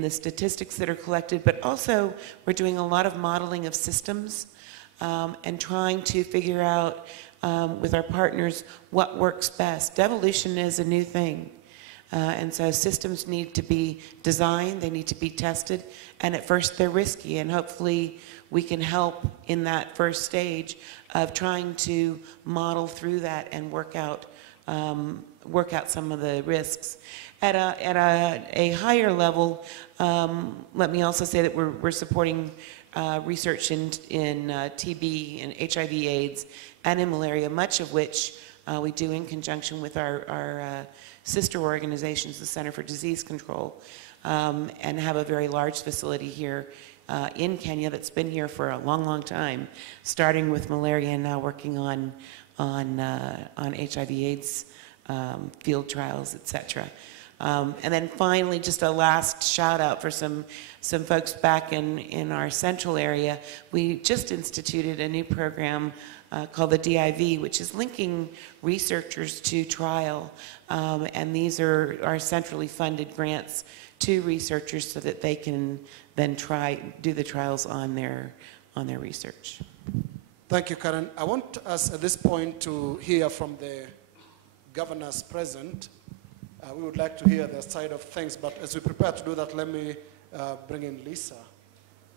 the statistics that are collected, but also we're doing a lot of modeling of systems and trying to figure out with our partners what works best. Devolution is a new thing. And so systems need to be designed, they need to be tested, and at first they're risky, and hopefully we can help in that first stage of trying to model through that and work out some of the risks. At a higher level, let me also say that we're supporting research in TB and HIV/AIDS and in malaria, much of which we do in conjunction with our sister organizations, the Center for Disease Control, and have a very large facility here in Kenya that's been here for a long, long time, starting with malaria and now working on HIV/AIDS field trials, et cetera. And then finally, just a last shout out for some folks back in our central area. We just instituted a new program called the DIV, which is linking researchers to trial. And these are centrally funded grants to researchers so that they can then do the trials on their research. Thank you, Karen. I want us at this point to hear from the governors present. We would like to hear their side of things, but as we prepare to do that, let me bring in Lisa.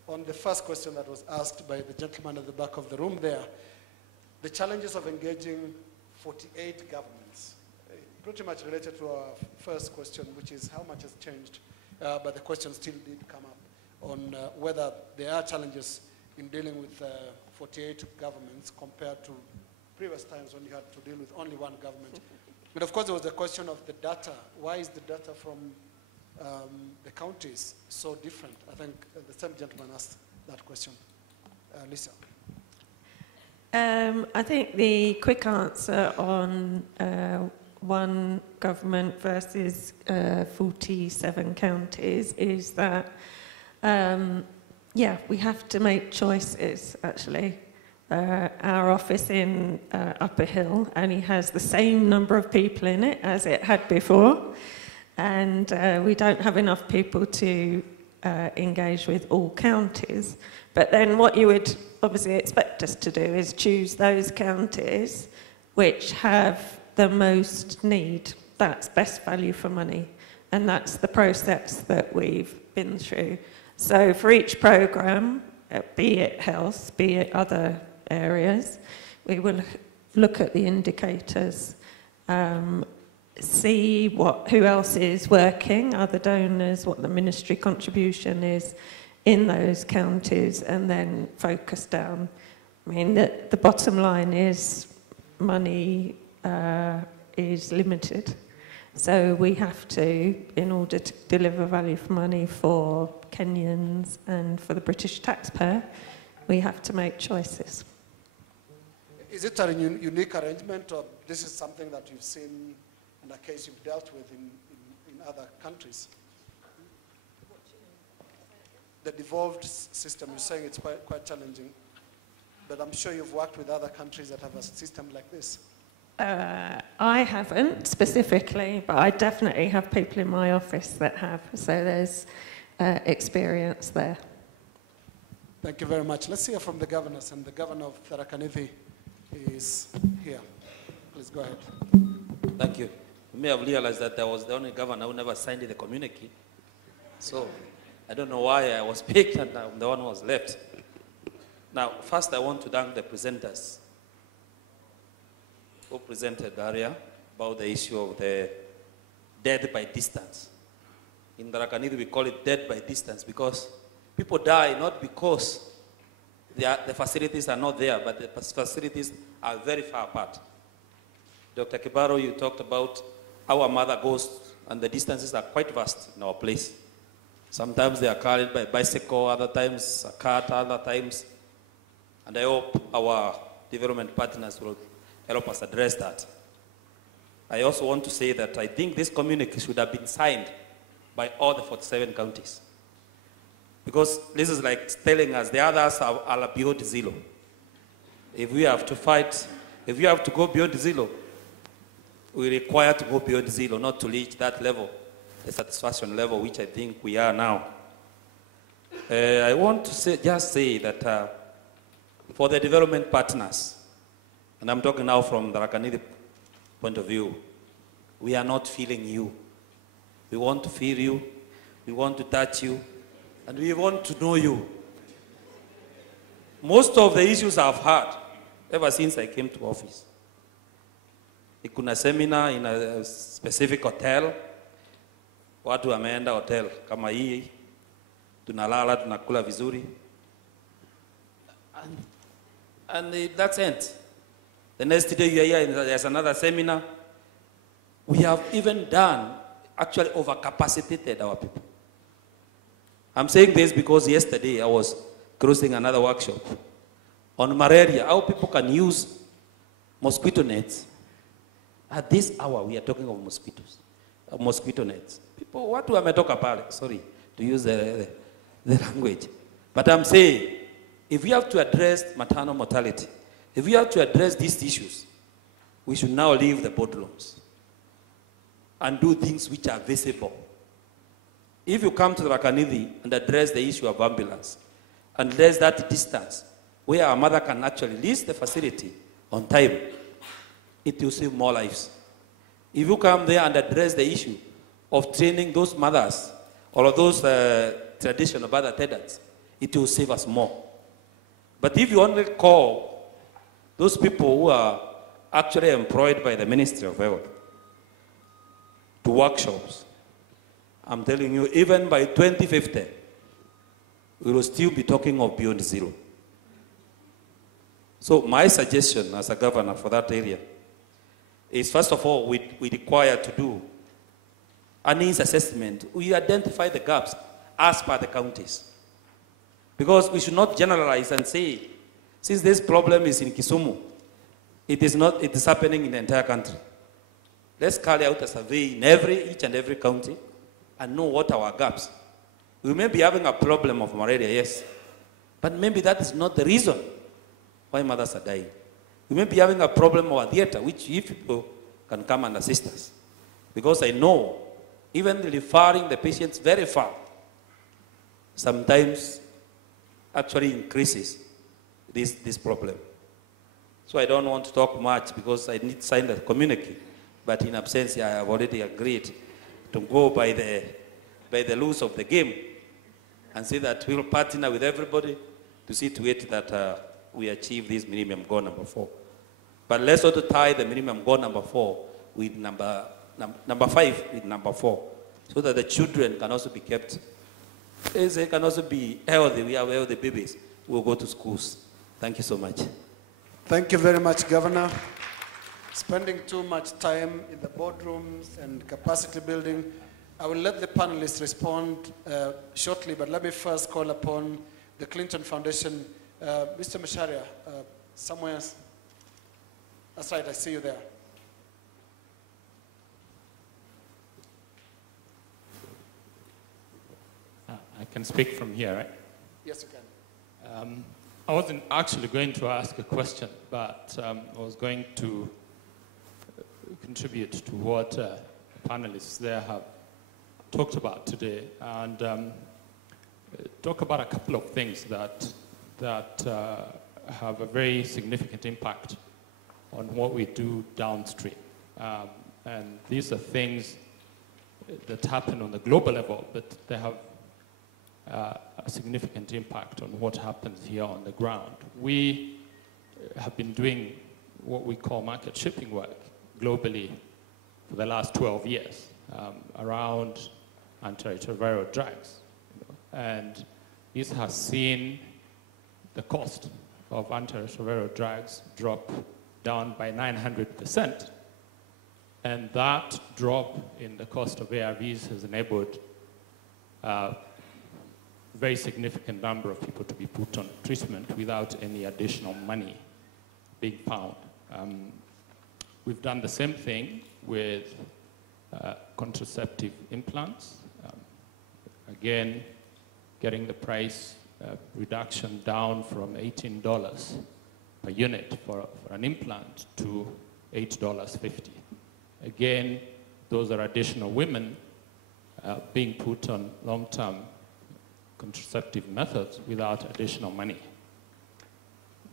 On the first question that was asked by the gentleman at the back of the room there, the challenges of engaging 48 governments, pretty much related to our first question, which is how much has changed, but the question still did come up on whether there are challenges in dealing with 48 governments compared to previous times when you had to deal with only one government. But of course, there was the question of the data. Why is the data from the counties so different? I think the same gentleman asked that question. Lisa. I think the quick answer on one government versus 47 counties is that Yeah, we have to make choices, actually. Our office in Upper Hill only has the same number of people in it as it had before, and we don't have enough people to engage with all counties. But then what you would obviously expect us to do is choose those counties which have the most need. That's best value for money, and that's the process that we've been through. So for each programme, be it health, be it other areas, we will look at the indicators, see who else is working, other donors, what the ministry contribution is in those counties, and then focus down. I mean, the bottom line is money is limited. So we have to, in order to deliver value for money for Kenyans and for the British taxpayer, we have to make choices. Is it a unique arrangement, or this is something that you've seen and a case you've dealt with in other countries? The devolved system, you're saying it's quite challenging, but I'm sure you've worked with other countries that have a system like this. I haven't specifically, but I definitely have people in my office that have, so there's experience there. Thank you very much. Let's hear from the governors, and the governor of Tharaka Nithi is here. Please go ahead. Thank you. You may have realized that I was the only governor who never signed the communique. So I don't know why I was picked and I'm the one who was left. Now, first I want to thank the presenters who presented earlier about the issue of the death by distance. In Tharaka Nithi, we call it death by distance because people die not because the facilities are not there, but the facilities are very far apart. Dr. Kibaro, you talked about how a mother goes, and the distances are quite vast in our place. Sometimes they are carried by bicycle, other times a cart, other times. And I hope our development partners will help us address that. I also want to say that I think this communique should have been signed by all the 47 counties. Because this is like telling us the others are beyond zero. If we have to fight, if we have to go beyond zero, we require to go beyond zero, not to reach that level, the satisfaction level, which I think we are now. I want to just say that for the development partners, and I'm talking now from the Tharaka Nithi point of view, we are not feeling you. We want to feel you, we want to touch you, and we want to know you. Most of the issues I've had ever since I came to office. Kuna seminar in a specific hotel, watu wameenda hotel kama hii, tunalala, tunakula vizuri, and that's it. The next day you are here, there's another seminar. We have even actually overcapacitated our people. I'm saying this because yesterday I was crossing another workshop on malaria, how people can use mosquito nets. At this hour, we are talking of mosquitoes, mosquito nets. People, watu wametoka pale, sorry to use the language. But I'm saying, if we have to address maternal mortality, if we have to address these issues, we should now leave the boardrooms and do things which are visible. If you come to the Tharaka Nithi and address the issue of ambulance, and address that distance, where a mother can actually lease the facility on time, it will save more lives. If you come there and address the issue of training those mothers or those traditional birth attendants, it will save us more. But if you only call those people who are actually employed by the Ministry of Health to workshops, I'm telling you, even by 2050, we will still be talking of beyond zero. So my suggestion as a governor for that area is, first of all, we require to do a needs assessment. We identify the gaps as per the counties. Because we should not generalize and say, since this problem is in Kisumu, it is happening in the entire country. Let's carry out a survey in each and every county and know what are our gaps. We may be having a problem of malaria, yes, But maybe that is not the reason why mothers are dying. We may be having a problem over theater, which if people can come and assist us. Because I know, even referring the patients very far, sometimes actually increases this problem. So I don't want to talk much because I need to sign the communique. But in absence, I have already agreed to go by the rules of the game and say that we'll partner with everybody to see to it that we achieve this minimum goal number 4. But let's also tie the minimum goal number 4 with number 5 with number 4, so that the children can also be kept. They can also be healthy. We have healthy babies who will go to schools. Thank you so much. Thank you very much, Governor. Spending too much time in the boardrooms and capacity building. I will let the panelists respond shortly, but let me first call upon the Clinton Foundation. Mr. Macharia, somewhere. That's right, I see you there. I can speak from here, right? Yes, you can. I wasn't actually going to ask a question, but I was going to contribute to what the panelists there have talked about today, and talk about a couple of things that have a very significant impact on what we do downstream. And these are things that happen on the global level, but they have a significant impact on what happens here on the ground. We have been doing what we call market shipping work globally for the last 12 years around antiretroviral drugs. And this has seen the cost of antiretroviral drugs drop down by 900%. And that drop in the cost of ARVs has enabled a very significant number of people to be put on treatment without any additional money being found. We've done the same thing with contraceptive implants. Again, getting the price reduction down from $18 per unit for an implant to $8.50. Again, those are additional women being put on long-term contraceptive methods without additional money.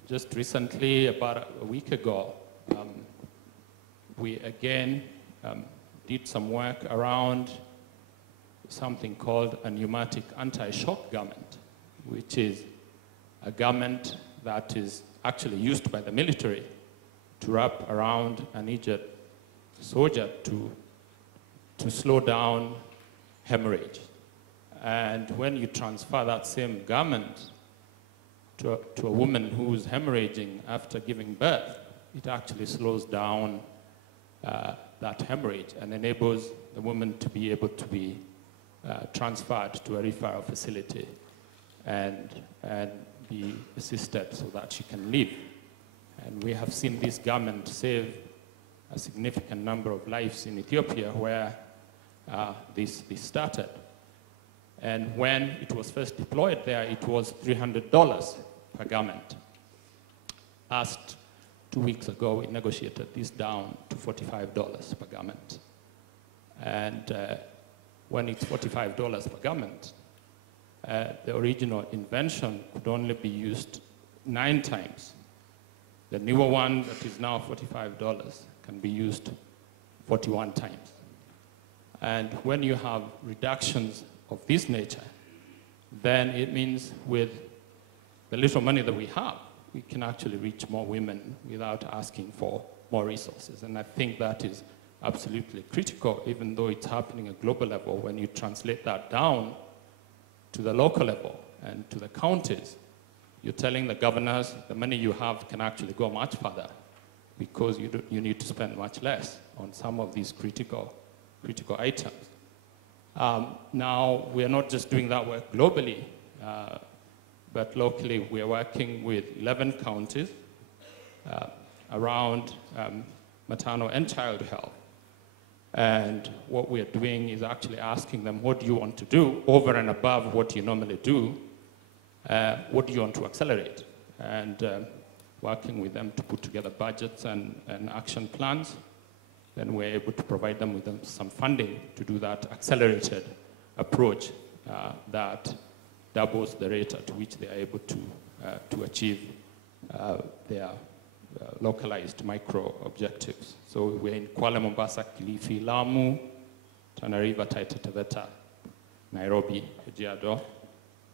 Just recently, about a week ago, we again did some work around something called a pneumatic anti-shock garment, which is a garment that is actually used by the military to wrap around an injured soldier to slow down hemorrhage. And when you transfer that same garment to a woman who's hemorrhaging after giving birth, it actually slows down that hemorrhage and enables the woman to be able to be transferred to a referral facility and be assisted so that she can live. And we have seen this garment save a significant number of lives in Ethiopia where this started. And when it was first deployed there, it was $300 per garment. Last 2 weeks ago, we negotiated this down to $45 per garment. And when it's $45 per garment, the original invention could only be used 9 times. The newer one that is now $45 can be used 41 times. And when you have reductions of this nature, then it means with the little money that we have, we can actually reach more women without asking for more resources. And I think that is absolutely critical, even though it's happening at global level. When you translate that down to the local level and to the counties, you're telling the governors the money you have can actually go much further because you need to spend much less on some of these critical items. Now, we are not just doing that work globally, but locally we are working with 11 counties around maternal and child health. And what we are doing is actually asking them, what do you want to do over and above what you normally do what do you want to accelerate? And working with them to put together budgets and action plans, then we're able to provide them with some funding to do that accelerated approach that doubles the rate at which they are able to achieve their localized micro objectives. So we're in Kuala Mombasa, Kilifi, Lamu, Tana River, Taita Taveta, Nairobi, Kajiado,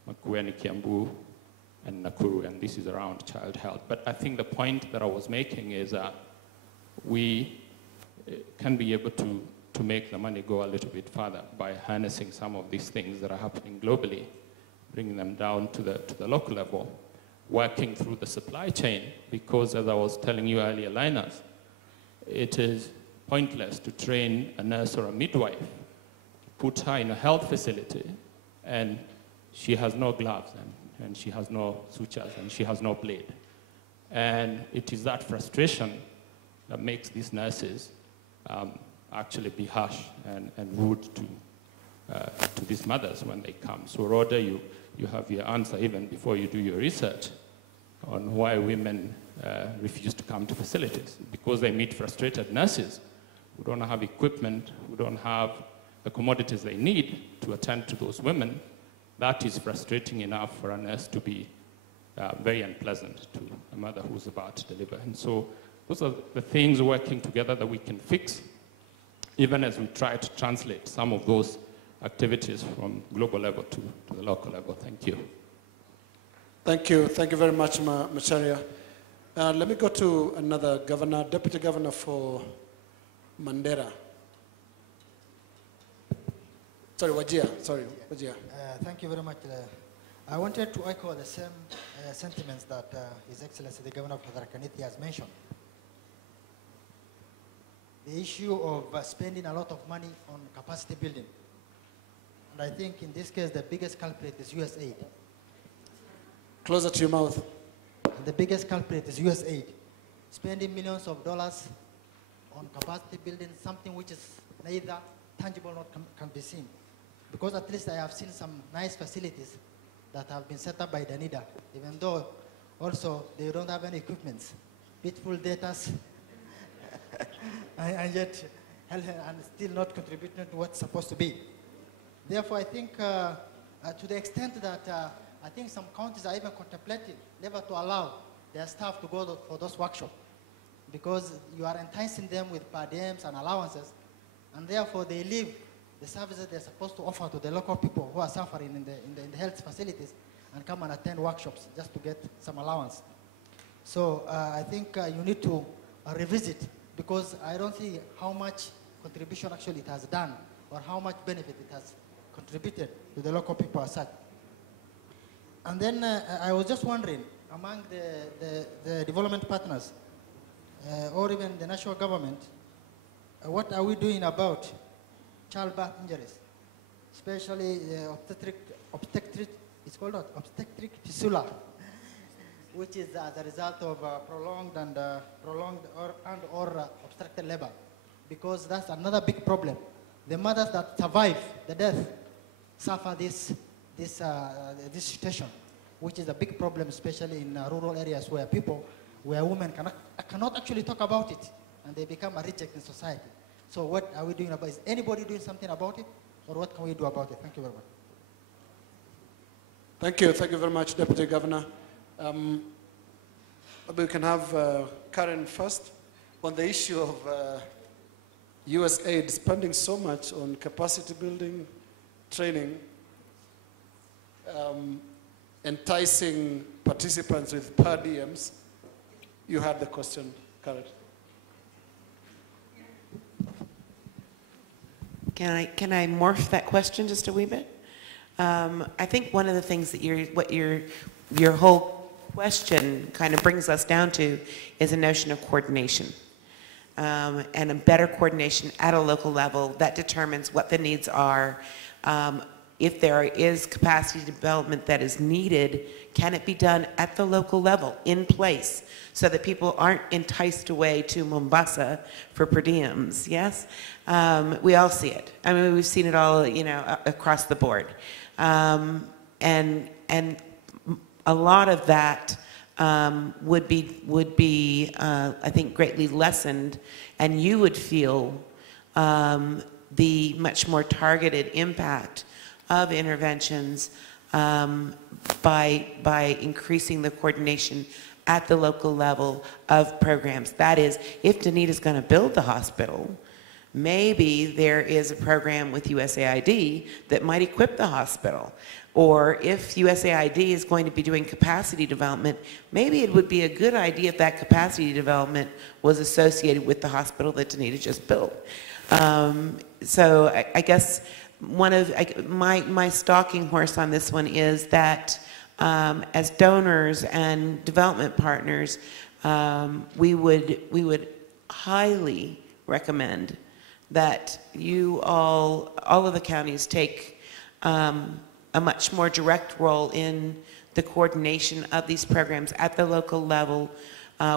Makueni, Kiambu, and Nakuru, and this is around child health. But I think the point that I was making is we can be able to make the money go a little bit further by harnessing some of these things that are happening globally, bringing them down to the local level, working through the supply chain, because as I was telling you earlier, Linus, it is pointless to train a nurse or a midwife, put her in a health facility, and she has no gloves, and she has no sutures, and she has no blade. And it is that frustration that makes these nurses actually be harsh and rude to these mothers when they come. So Rhoda, you have your answer even before you do your research on why women refuse to come to facilities, because they meet frustrated nurses who don't have equipment, who don't have the commodities they need to attend to those women. That is frustrating enough for a nurse to be very unpleasant to a mother who's about to deliver. And so those are the things working together that we can fix, even as we try to translate some of those activities from global level to the local level. Thank you. Thank you. Thank you very much, Macharia. Let me go to another governor, deputy governor for Mandera. Sorry, Wajir. Sorry, Wajir. Thank you very much. I wanted to echo the same sentiments that His Excellency the Governor of Tharaka Nithi has mentioned. The issue of spending a lot of money on capacity building. And I think in this case, the biggest culprit is USAID. Closer to your mouth. And the biggest culprit is USAID. Spending millions of dollars on capacity building, something which is neither tangible nor can be seen. Because at least I have seen some nice facilities that have been set up by Danida, even though also they don't have any equipment. Beautiful data, and yet and still not contributing to what's supposed to be. Therefore, I think to the extent that I think some counties are even contemplating never to allow their staff to go for those workshops, because you are enticing them with per diems and allowances, and therefore they leave the services they're supposed to offer to the local people who are suffering in the health facilities and come and attend workshops just to get some allowance. So I think you need to revisit, because I don't see how much contribution actually it has done or how much benefit it has contributed to the local people as such. And then I was just wondering, among the development partners or even the national government, what are we doing about childbirth injuries, especially obstetric, it's called obstetric fistula, which is as a result of prolonged or obstructed labor, because that's another big problem. The mothers that survive the death suffer this situation, which is a big problem, especially in rural areas where women cannot actually talk about it, and they become a reject in society. So what are we doing about it? Is anybody doing something about it? Or what can we do about it? Thank you very much. Thank you. Thank you very much, Deputy Governor. We can have Karen first on the issue of USAID spending so much on capacity building, training, enticing participants with per diems. You had the question, Karen. Can I morph that question just a wee bit? I think one of the things that your whole question kind of brings us down to is a notion of coordination, and a better coordination at a local level that determines what the needs are. If there is capacity development that is needed, can it be done at the local level, in place, so that people aren't enticed away to Mombasa for per diems, yes? We all see it. I mean, we've seen it all, across the board. And a lot of that would be I think, greatly lessened, and you would feel the much more targeted impact of interventions by increasing the coordination at the local level of programs. That is, if Dunedin's going to build the hospital, maybe there is a program with USAID that might equip the hospital. Or if USAID is going to be doing capacity development, maybe it would be a good idea if that capacity development was associated with the hospital that Dunedin just built. So I guess one of my stalking horse on this one is that as donors and development partners, we would highly recommend that you all of the counties take a much more direct role in the coordination of these programs at the local level,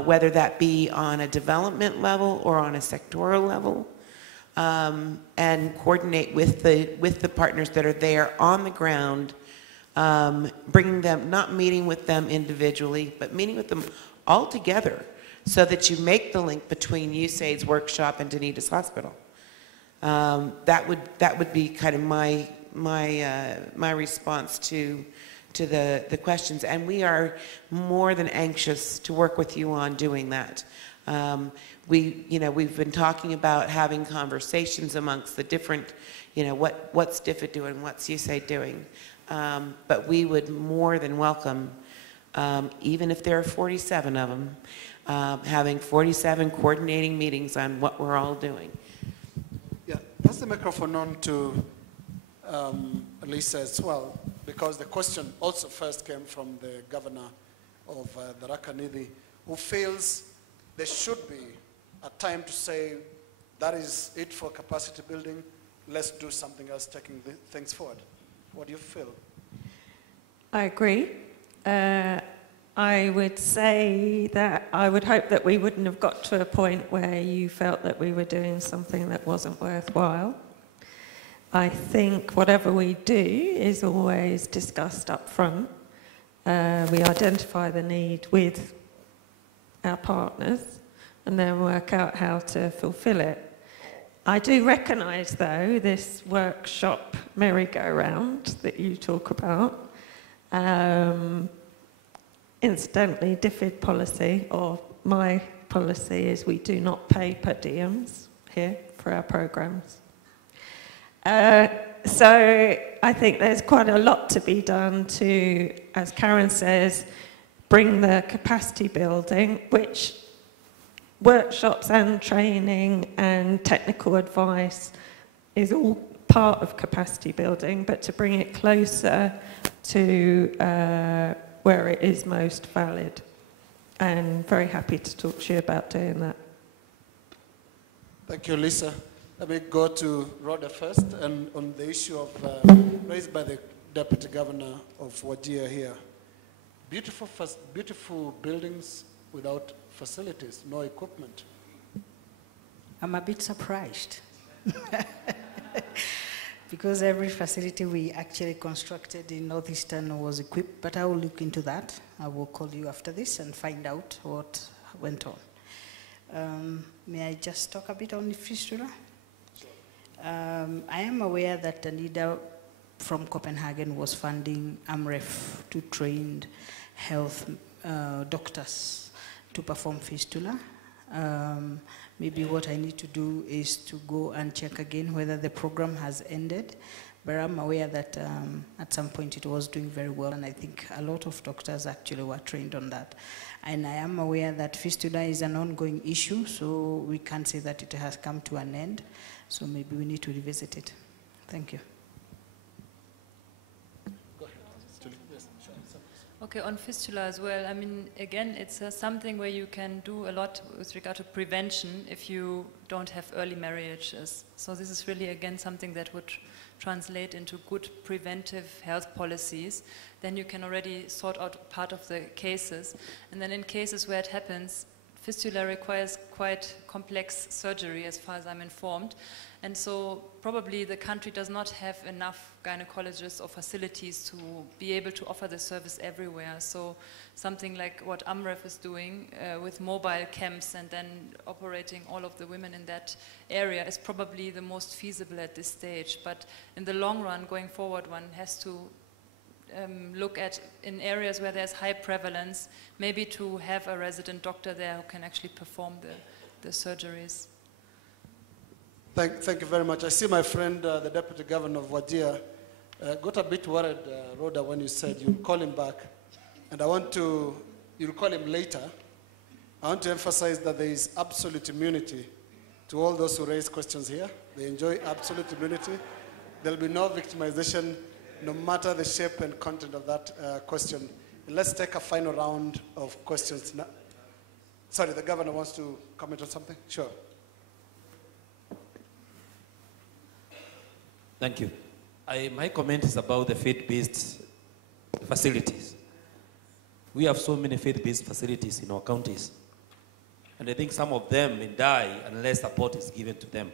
whether that be on a development level or on a sectoral level, and coordinate with the partners that are there on the ground, bringing them, not meeting with them individually, but meeting with them all together, so that you make the link between USAID's workshop and Dunedin's hospital. That would be kind of my response to the questions, and we are more than anxious to work with you on doing that. We've been talking about having conversations amongst the different, what's DFID doing, what's USAID doing, but we would more than welcome, even if there are 47 of them, having 47 coordinating meetings on what we're all doing. Yeah, pass the microphone on to Lisa as well, because the question also first came from the governor of Tharaka Nithi, who feels there should be a time to say, that is it for capacity building, let's do something else, taking things forward. What do you feel? I agree. I would say that I would hope that we wouldn't have got to a point where you felt that we were doing something that wasn't worthwhile. I think whatever we do is always discussed up front. We identify the need with our partners and then work out how to fulfill it. I do recognise, though, this workshop merry-go-round that you talk about. Incidentally, DFID policy, or my policy, is we do not pay per diems here for our programmes. So I think there's quite a lot to be done to, as Karen says, bring the capacity building, which workshops and training and technical advice is all part of capacity building, but to bring it closer to where it is most valid. And very happy to talk to you about doing that. Thank you, Lisa. Let me go to Rhoda first, and on the issue of raised by the Deputy Governor of Wajir here. Beautiful buildings without facilities, no equipment. I'm a bit surprised. Because every facility we actually constructed in Northeastern was equipped, but I will look into that. I will call you after this and find out what went on. May I just talk a bit on the fistula? I am aware that Anida from Copenhagen was funding AMREF to train health doctors to perform fistula. Maybe what I need to do is to go and check again whether the program has ended. But I'm aware that at some point it was doing very well, and I think a lot of doctors actually were trained on that. And I am aware that fistula is an ongoing issue, so we can't say that it has come to an end. So maybe we need to revisit it. Thank you. Okay, on fistula as well, I mean, again, it's something where you can do a lot with regard to prevention if you don't have early marriages. So this is really, again, something that would translate into good preventive health policies. Then you can already sort out part of the cases. And then in cases where it happens, fistula requires quite complex surgery as far as I'm informed. And so probably the country does not have enough gynecologists or facilities to be able to offer the service everywhere. So something like what AMREF is doing with mobile camps and then operating all of the women in that area is probably the most feasible at this stage. But in the long run, going forward, one has to look at, in areas where there's high prevalence, maybe to have a resident doctor there who can actually perform the surgeries. Thank you very much. I see my friend, the Deputy Governor of Wajir, got a bit worried, Rhoda, when you said you'll call him back. And you'll call him later. I want to emphasize that there is absolute immunity to all those who raise questions here. They enjoy absolute immunity. There'll be no victimization, no matter the shape and content of that question. And let's take a final round of questions now. Sorry, the Governor wants to comment on something? Sure. Thank you. My comment is about the faith-based facilities. We have so many faith-based facilities in our counties. And I think some of them may die unless support is given to them.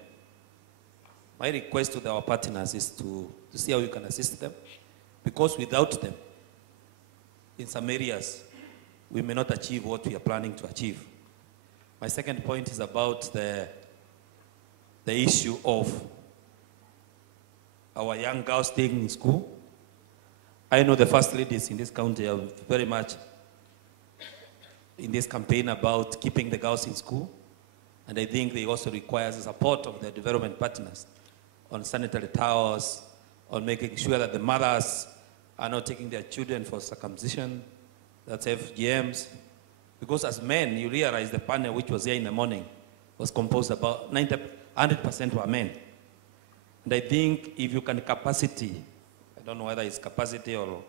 My request to our partners is to see how we can assist them, because without them, in some areas, we may not achieve what we are planning to achieve. My second point is about the issue of our young girls staying in school. I know the first ladies in this county are very much in this campaign about keeping the girls in school. And I think they also require the support of the development partners on sanitary towers, on making sure that the mothers are not taking their children for circumcision, that's FGMs. Because as men, you realize the panel which was here in the morning was composed about 100% were men. And I think if you can capacity, I don't know whether it's capacity or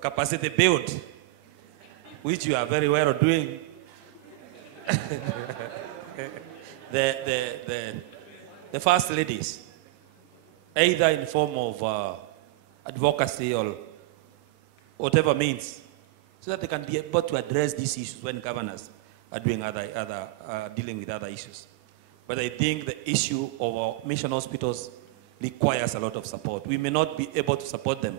capacity build, which you are very well doing, the first ladies, either in form of advocacy or whatever means, so that they can be able to address these issues when governors are doing dealing with other issues. But I think the issue of our mission hospitals requires a lot of support. We may not be able to support them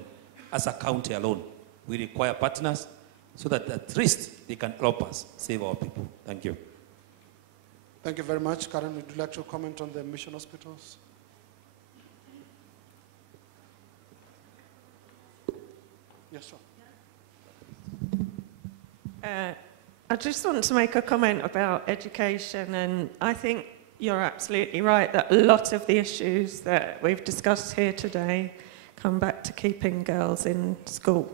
as a county alone. We require partners so that at least they can help us save our people. Thank you. Thank you very much. Karen, would you like to comment on the mission hospitals? Yes, sir. I just want to make a comment about education, and I think you're absolutely right that a lot of the issues that we've discussed here today come back to keeping girls in school.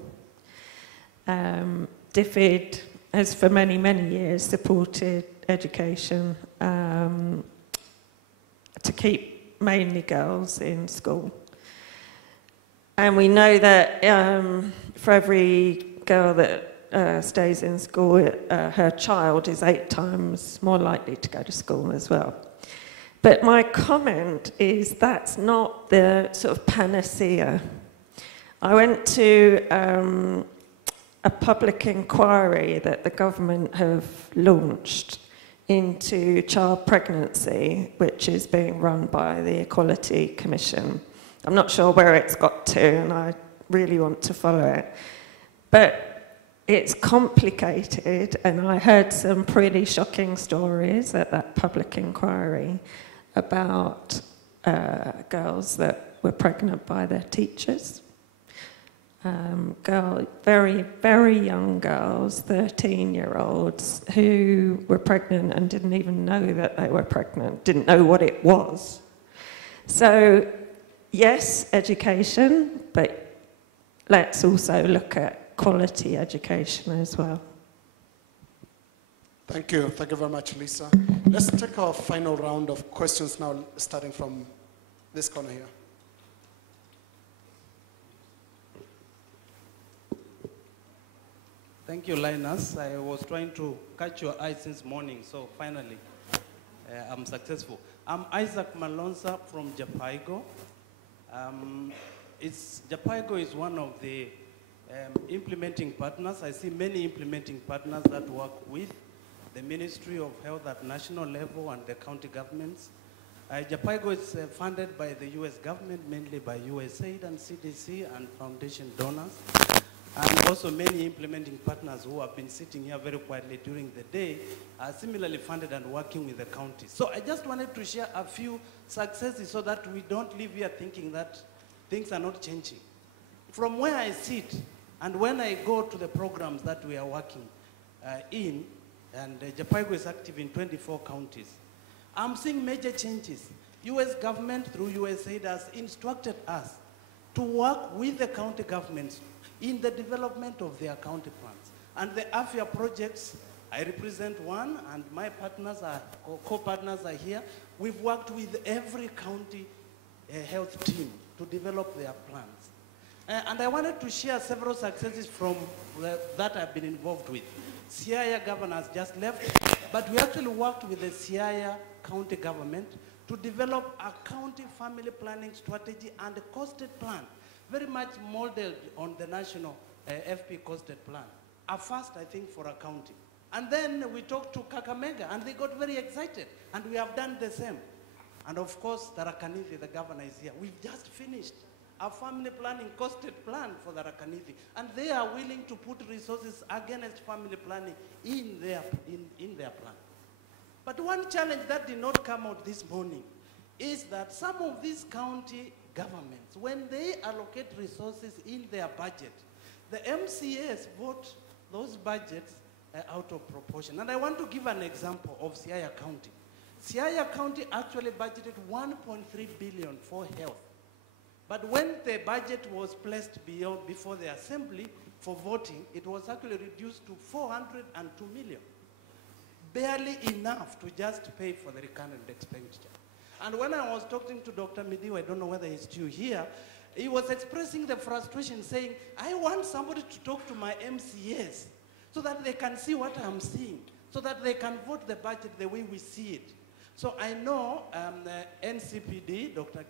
DFID has for many, many years supported education to keep mainly girls in school. And we know that for every girl that stays in school, her child is 8 times more likely to go to school as well. But my comment is that's not the sort of panacea. I went to a public inquiry that the government have launched into child pregnancy, which is being run by the Equality Commission. I'm not sure where it's got to, and I really want to follow it. But it's complicated, and I heard some pretty shocking stories at that public inquiry about girls that were pregnant by their teachers. Very, very young girls, 13-year-olds, who were pregnant and didn't even know that they were pregnant, didn't know what it was. So, yes, education, but let's also look at quality education as well. Thank you. Thank you very much, Lisa. Let's take our final round of questions now, starting from this corner here. Thank you, Linus. I was trying to catch your eye since morning, so finally I'm successful. I'm Isaac Malonza from Japaigo. Japaigo is one of the Implementing partners, I see many implementing partners that work with the Ministry of Health at national level and the county governments. Japaigo is funded by the US government, mainly by USAID and CDC and foundation donors. And also many implementing partners who have been sitting here very quietly during the day are similarly funded and working with the counties. So I just wanted to share a few successes so that we don't leave here thinking that things are not changing. From where I sit and when I go to the programs that we are working in, and Japaigo is active in 24 counties, I'm seeing major changes. US government through USAID has instructed us to work with the county governments in the development of their county plans. And the AFIA projects, I represent one, and my partners are, co-partners are here. We've worked with every county health team to develop their plans. And I wanted to share several successes from that I've been involved with. Siaya governor has just left, but we actually worked with the Siaya county government to develop a county family planning strategy and a costed plan, very much modeled on the national FP costed plan. A first, I think, for a county. And then we talked to Kakamega, and they got very excited, and we have done the same. And of course, Tharaka Nithi, the governor, is here. We've just finished a family planning costed plan for Tharaka Nithi, and they are willing to put resources against family planning in their plan. But one challenge that did not come out this morning is that some of these county governments, when they allocate resources in their budget, the MCAs vote those budgets out of proportion. And I want to give an example of Siaya County. Siaya County actually budgeted 1.3 billion for health. But when the budget was placed before the assembly for voting, it was actually reduced to 402 million. Barely enough to just pay for the recurrent expenditure. And when I was talking to Dr. Midiwa, I don't know whether he's still here, he was expressing the frustration saying, I want somebody to talk to my MCAs so that they can see what I'm seeing, so that they can vote the budget the way we see it. So I know NCPD, Dr.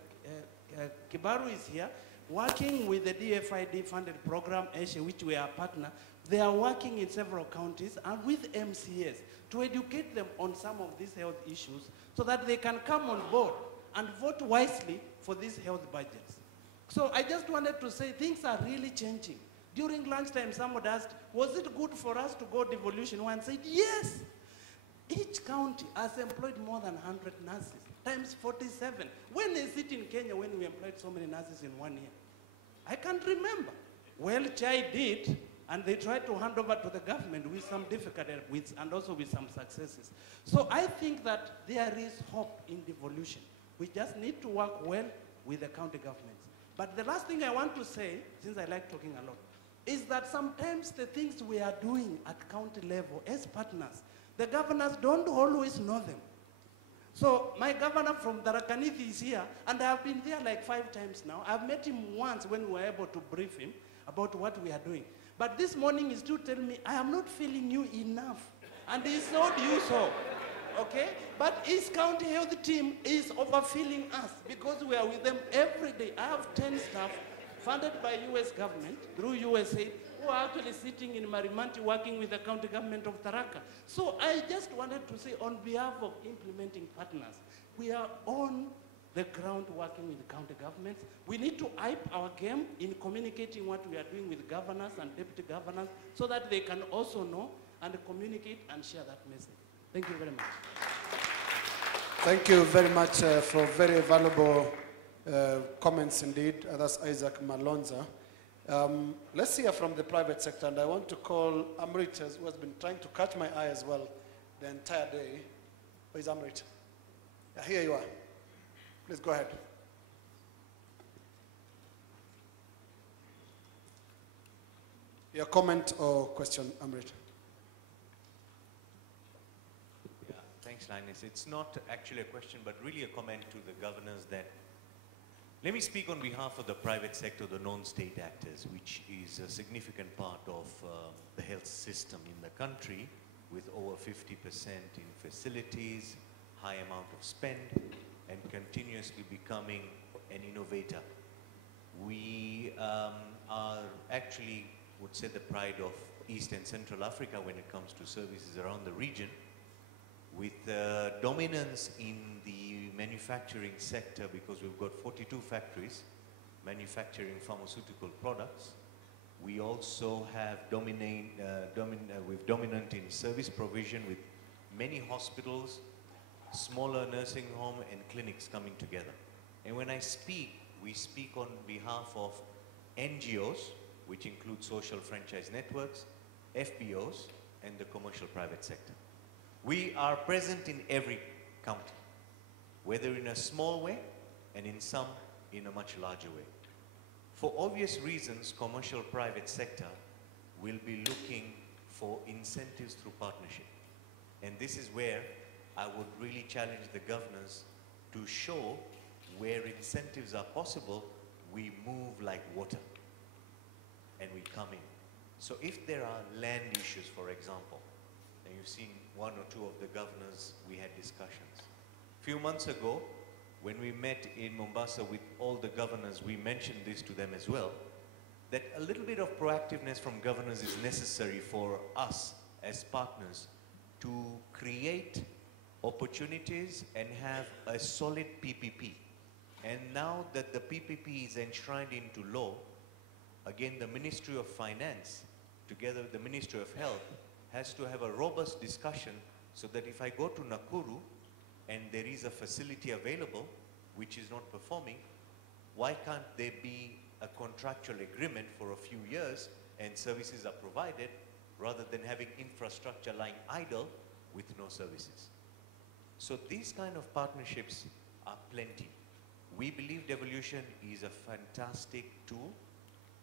Kibaru is here, working with the DFID funded program, ASHE, which we are a partner. They are working in several counties and with MCAs to educate them on some of these health issues so that they can come on board and vote wisely for these health budgets. So I just wanted to say things are really changing. During lunchtime, someone asked, was it good for us to go devolution? One said, yes. Each county has employed more than 100 nurses, times 47. When is it in Kenya when we employed so many nurses in 1 year? I can't remember. Well, Chai did, and they tried to hand over to the government with some difficulty and also with some successes. So I think that there is hope in devolution. We just need to work well with the county governments. But the last thing I want to say, since I like talking a lot, is that sometimes the things we are doing at county level as partners, the governors don't always know them. So my governor from Tharaka Nithi is here, and I've been there like 5 times now. I've met him once when we were able to brief him about what we are doing. But this morning he's still telling me, I am not feeling you enough. And he told you so, okay? But his county health team is overfilling us because we are with them every day. I have 10 staff funded by US government through USAID who are actually sitting in Marimanti working with the county government of Tharaka. So I just wanted to say on behalf of implementing partners, we are on the ground working with the county governments. We need to hype our game in communicating what we are doing with governors and deputy governors so that they can also know and communicate and share that message. Thank you very much. Thank you very much for very valuable comments indeed. That's Isaac Malonza. Let's hear from the private sector, and I want to call Amrit, who has been trying to catch my eye as well the entire day. Where is Amrit? Yeah, here you are. Please go ahead. Your comment or question, Amrit? Yeah, thanks, Linus. It's not actually a question, but really a comment to the governors that let me speak on behalf of the private sector, the non-state actors, which is a significant part of the health system in the country, with over 50% in facilities, high amount of spend, and continuously becoming an innovator. We are actually would say, the pride of East and Central Africa when it comes to services around the region, with dominance in the manufacturing sector, because we've got 42 factories manufacturing pharmaceutical products. We also have dominant in service provision, with many hospitals, smaller nursing home and clinics coming together. And when I speak, we speak on behalf of NGOs, which include social franchise networks, FBOs, and the commercial private sector. We are present in every county, whether in a small way and in some in a much larger way. For obvious reasons, commercial private sector will be looking for incentives through partnership. And this is where I would really challenge the governors to show where incentives are possible, we move like water and we come in. So if there are land issues, for example, and you've seen one or two of the governors, we had discussions. A few months ago, when we met in Mombasa with all the governors, we mentioned this to them as well, that a little bit of proactiveness from governors is necessary for us as partners to create opportunities and have a solid PPP. And now that the PPP is enshrined into law, again, the Ministry of Finance, together with the Ministry of Health, has to have a robust discussion so that if I go to Nakuru and there is a facility available which is not performing, why can't there be a contractual agreement for a few years and services are provided, rather than having infrastructure lying idle with no services? So these kind of partnerships are plenty. We believe devolution is a fantastic tool,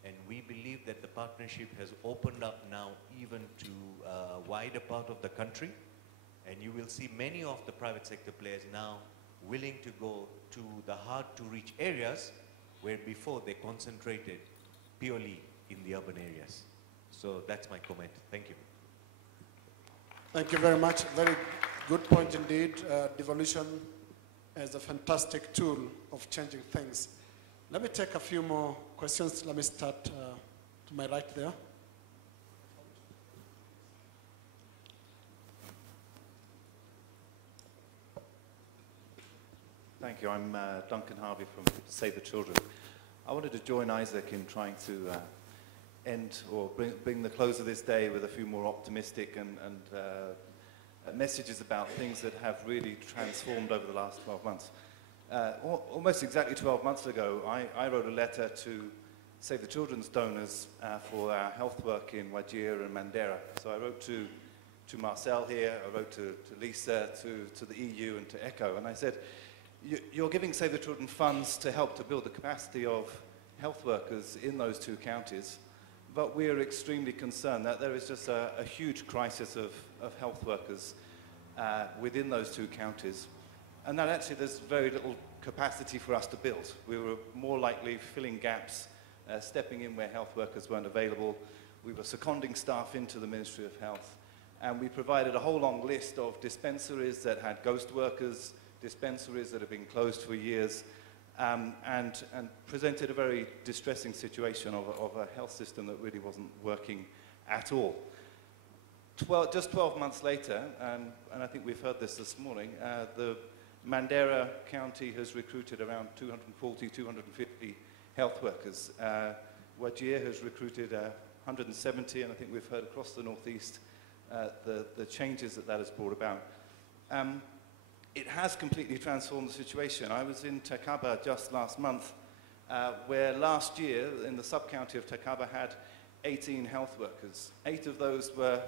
and we believe that the partnership has opened up now even to a wider part of the country, and you will see many of the private sector players now willing to go to the hard-to-reach areas where before they concentrated purely in the urban areas. So that's my comment. Thank you. Thank you very much. Very good point indeed. Devolution as a fantastic tool of changing things. Let me take a few more questions. Let me start to my right there. Thank you. I'm Duncan Harvey from Save the Children. I wanted to join Isaac in trying to end or bring the close of this day with a few more optimistic and messages about things that have really transformed over the last 12 months. Almost exactly 12 months ago, I wrote a letter to Save the Children's donors for our health work in Wajir and Mandera. So I wrote to Marcel here, I wrote to Lisa, to the EU and to ECHO, and I said, you're giving Save the Children funds to help to build the capacity of health workers in those two counties, but we are extremely concerned that there is just a huge crisis of health workers within those two counties, and that actually there's very little capacity for us to build. We were more likely filling gaps, stepping in where health workers weren't available. We were seconding staff into the Ministry of Health, and we provided a whole long list of dispensaries that had ghost workers, dispensaries that have been closed for years, and presented a very distressing situation of a health system that really wasn't working at all. Just 12 months later, and I think we've heard this morning, the Mandera County has recruited around 240, 250 health workers. Wajir has recruited 170, and I think we've heard across the northeast the changes that has brought about. It has completely transformed the situation. I was in Takaba just last month, where last year, in the sub-county of Takaba, had 18 health workers. 8 of those were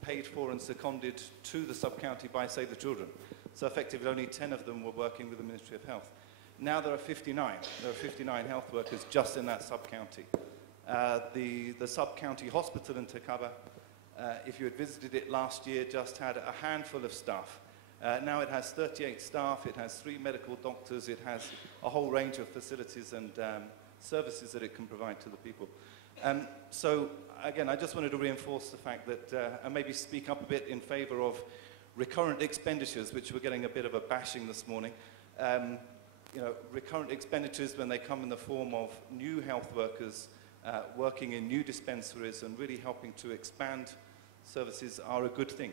paid for and seconded to the sub-county by Save the Children. So effectively, only 10 of them were working with the Ministry of Health. Now there are 59. There are 59 health workers just in that sub-county. The sub-county hospital in Takaba, if you had visited it last year, just had a handful of staff. Now it has 38 staff, it has 3 medical doctors, it has a whole range of facilities and services that it can provide to the people. So again, I just wanted to reinforce the fact that, and maybe speak up a bit in favour of recurrent expenditures, which we're getting a bit of a bashing this morning. You know, recurrent expenditures, when they come in the form of new health workers working in new dispensaries and really helping to expand services are a good thing.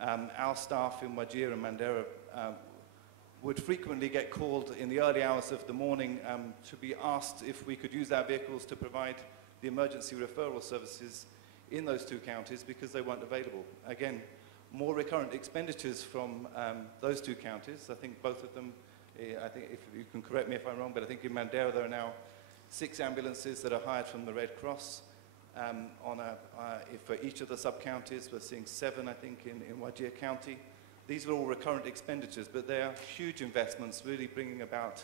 Our staff in Wajir and Mandera would frequently get called in the early hours of the morning to be asked if we could use our vehicles to provide the emergency referral services in those two counties because they weren't available. Again, more recurrent expenditures from those two counties. I think both of them, I think if you can correct me if I'm wrong, but I think in Mandera there are now 6 ambulances that are hired from the Red Cross. For each of the sub-counties, we're seeing 7, I think, in Wajir County. These are all recurrent expenditures, but they are huge investments, really bringing about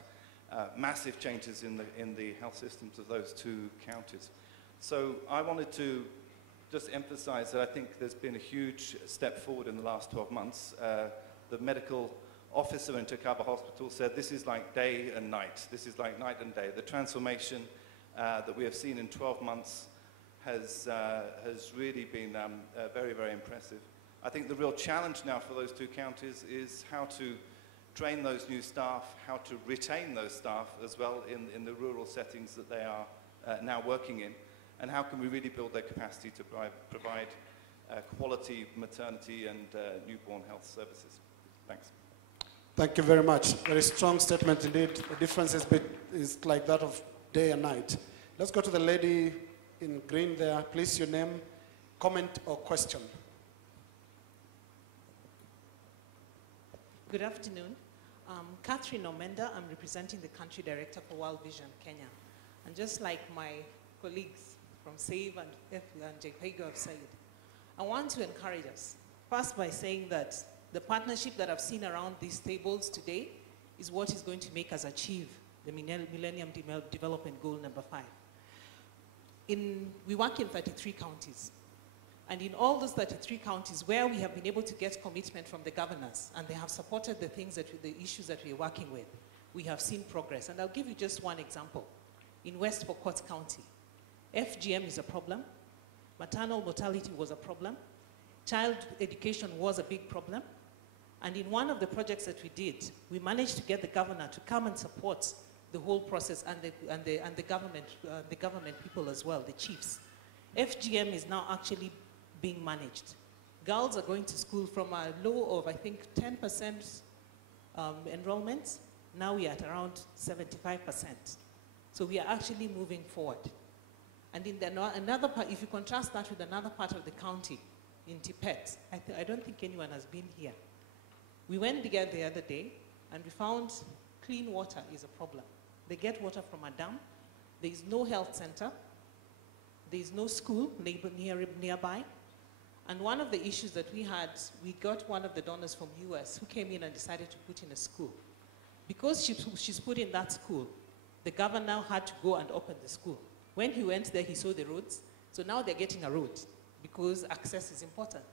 massive changes in the health systems of those two counties. So I wanted to just emphasize that I think there's been a huge step forward in the last 12 months. The medical officer in Takaba Hospital said this is like day and night. This is like night and day. The transformation that we have seen in 12 months has really been very, very impressive. I think the real challenge now for those two counties is how to train those new staff, how to retain those staff as well in the rural settings that they are now working in, and how can we really build their capacity to provide quality maternity and newborn health services. Thanks. Thank you very much. Very strong statement indeed. The difference is like that of day and night. Let's go to the lady in green there. Please, your name, comment or question. Good afternoon. Catherine Omenda. I'm representing the country director for World Vision Kenya. And just like my colleagues from SAVE and JPIGO have said, I want to encourage us, first by saying that the partnership that I've seen around these tables today is what is going to make us achieve the Millennium Development Goal number 5. We work in 33 counties. And in all those 33 counties where we have been able to get commitment from the governors and they have supported the issues that we're working with, we have seen progress. And I'll give you just one example. In West Pokot County, FGM is a problem, maternal mortality was a problem, child education was a big problem, and in one of the projects that we did, we managed to get the governor to come and support the whole process and the government people as well, the chiefs. FGM is now actually being managed. Girls are going to school from a low of, I think, 10% enrollment. Now we are at around 75%. So we are actually moving forward. And in another part, if you contrast that with another part of the county, in Tipet, I don't think anyone has been here. We went there the other day, and we found clean water is a problem. They get water from a dam. There is no health center. There is no school nearby. And one of the issues that we had, we got one of the donors from US who came in and decided to put in a school. Because she's put in that school, the governor had to go and open the school. When he went there, he saw the roads. So now they're getting a road because access is important.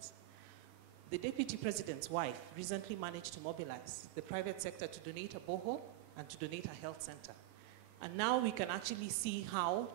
The deputy president's wife recently managed to mobilize the private sector to donate a borehole and to donate a health center. And now we can actually see how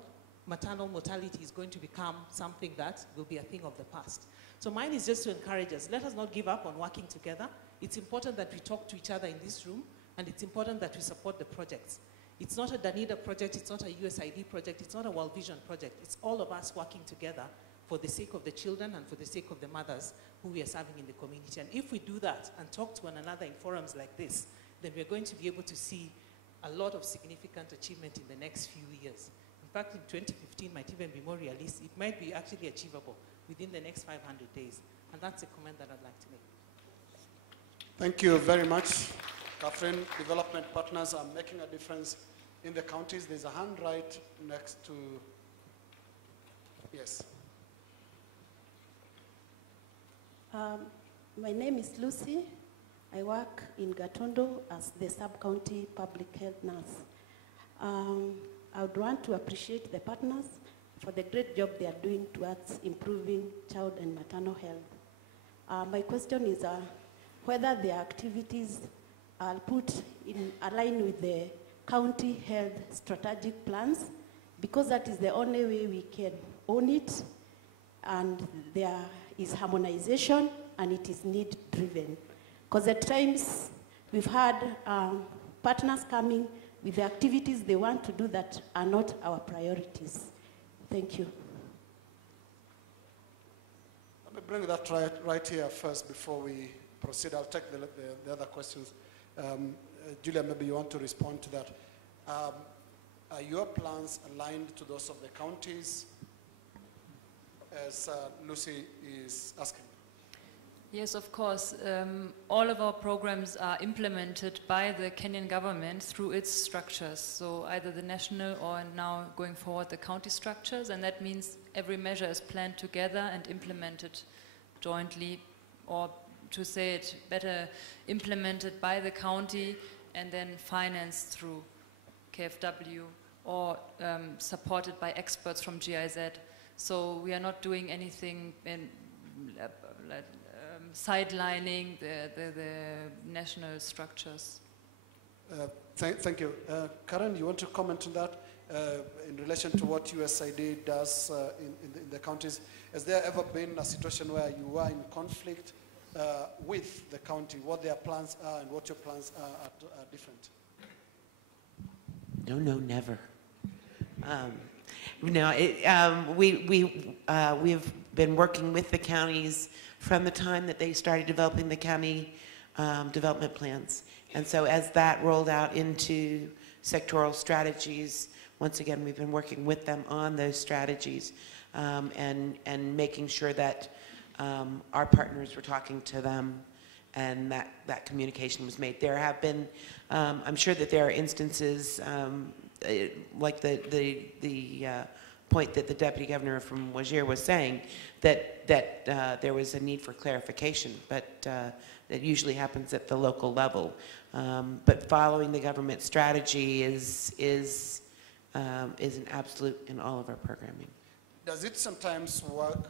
maternal mortality is going to become something that will be a thing of the past. So mine is just to encourage us. Let us not give up on working together. It's important that we talk to each other in this room, and it's important that we support the projects. It's not a Danida project, it's not a USID project, it's not a World Vision project. It's all of us working together for the sake of the children and for the sake of the mothers who we are serving in the community. And if we do that and talk to one another in forums like this, then we're going to be able to see a lot of significant achievement in the next few years. In fact, in 2015 might even be more realistic. It might be actually achievable within the next 500 days. And that's a comment that I'd like to make. Thank you very much, Catherine. Development partners are making a difference in the counties. There's a hand right next to, yes. My name is Lucy. I work in Gatondo as the sub-county public health nurse. I would want to appreciate the partners for the great job they are doing towards improving child and maternal health. My question is whether their activities are put in line with the county health strategic plans, because that is the only way we can own it, and there is harmonization and it is need driven. Because at times we've had partners coming with the activities they want to do that are not our priorities. Thank you. Let me bring that right here first before we proceed. I'll take the other questions. Julia, maybe you want to respond to that. Are your plans aligned to those of the counties, as Lucy is asking? Yes, of course. All of our programs are implemented by the Kenyan government through its structures. So either the national or now going forward the county structures, and that means every measure is planned together and implemented jointly, or to say it better, implemented by the county and then financed through KFW or supported by experts from GIZ. So we are not doing anything in sidelining the national structures. Thank you. Karen, you want to comment on that in relation to what USAID does in the counties? Has there ever been a situation where you are in conflict with the county, what their plans are and what your plans are different? No, never. We've been working with the counties from the time that they started developing the county development plans. And so as that rolled out into sectoral strategies, once again, we've been working with them on those strategies and making sure that our partners were talking to them and that communication was made. There have been, I'm sure that there are instances like the point that the Deputy Governor from Wajir was saying, that there was a need for clarification, but that usually happens at the local level. But following the government strategy is an absolute in all of our programming. Does it sometimes work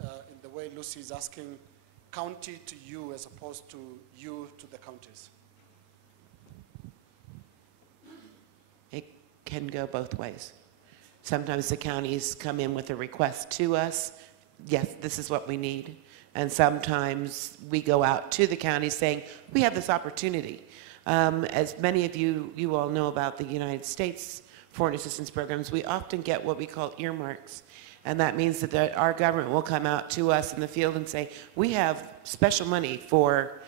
in the way Lucy is asking, county to you as opposed to you to the counties? It can go both ways. Sometimes the counties come in with a request to us, yes, this is what we need. And sometimes we go out to the counties saying, we have this opportunity. As many of you all know about the United States foreign assistance programs, we often get what we call earmarks. And that means that our government will come out to us in the field and say, we have special money for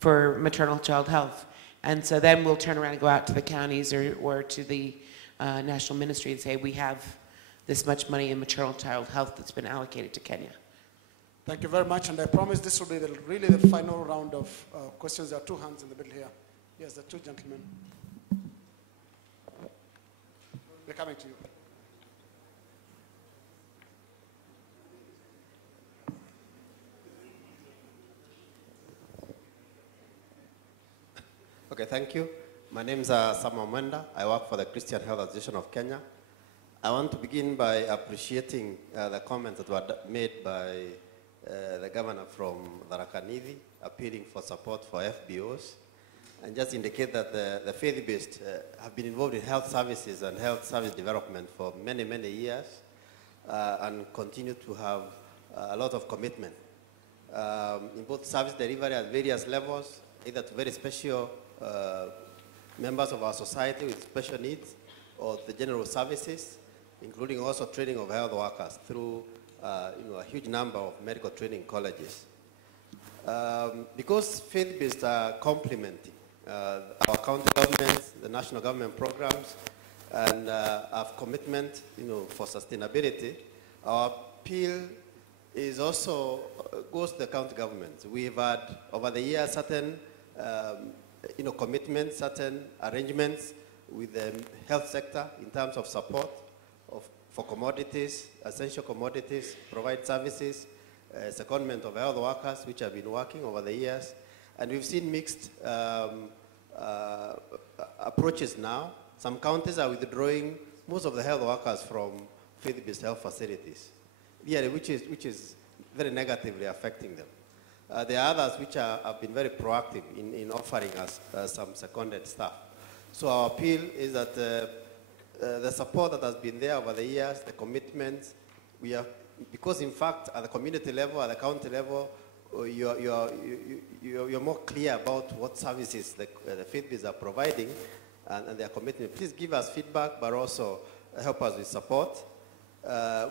maternal child health. And so then we'll turn around and go out to the counties or to the national ministry and say, we have this much money in maternal child health that's been allocated to Kenya. Thank you very much, and I promise this will be really the final round of questions. There are two hands in the middle here. Yes, the two gentlemen. We're coming to you. Okay, thank you. My name is Samuel Mwenda. I work for the Christian Health Association of Kenya. I want to begin by appreciating the comments that were made by the governor from Tharaka Nithi, appealing for support for FBOs, and just indicate that the faith-based have been involved in health services and health service development for many, many years and continue to have a lot of commitment in both service delivery at various levels, either to very special members of our society with special needs or the general services, including also training of health workers through a huge number of medical training colleges. Because faith-based are complementing our county governments, the national government programs, and have commitment for sustainability, our appeal is also goes to the county governments. We've had over the years certain commitments, certain arrangements with the health sector in terms of support for commodities, essential commodities, provide services, secondment of health workers, which have been working over the years. And we've seen mixed approaches now. Some counties are withdrawing most of the health workers from faith-based health facilities, which is very negatively affecting them. There are others which have been very proactive in offering us some seconded staff. So our appeal is that the support that has been there over the years, the commitments, because in fact at the community level, at the county level, you're more clear about what services the faith-based are providing and their commitment. Please give us feedback, but also help us with support.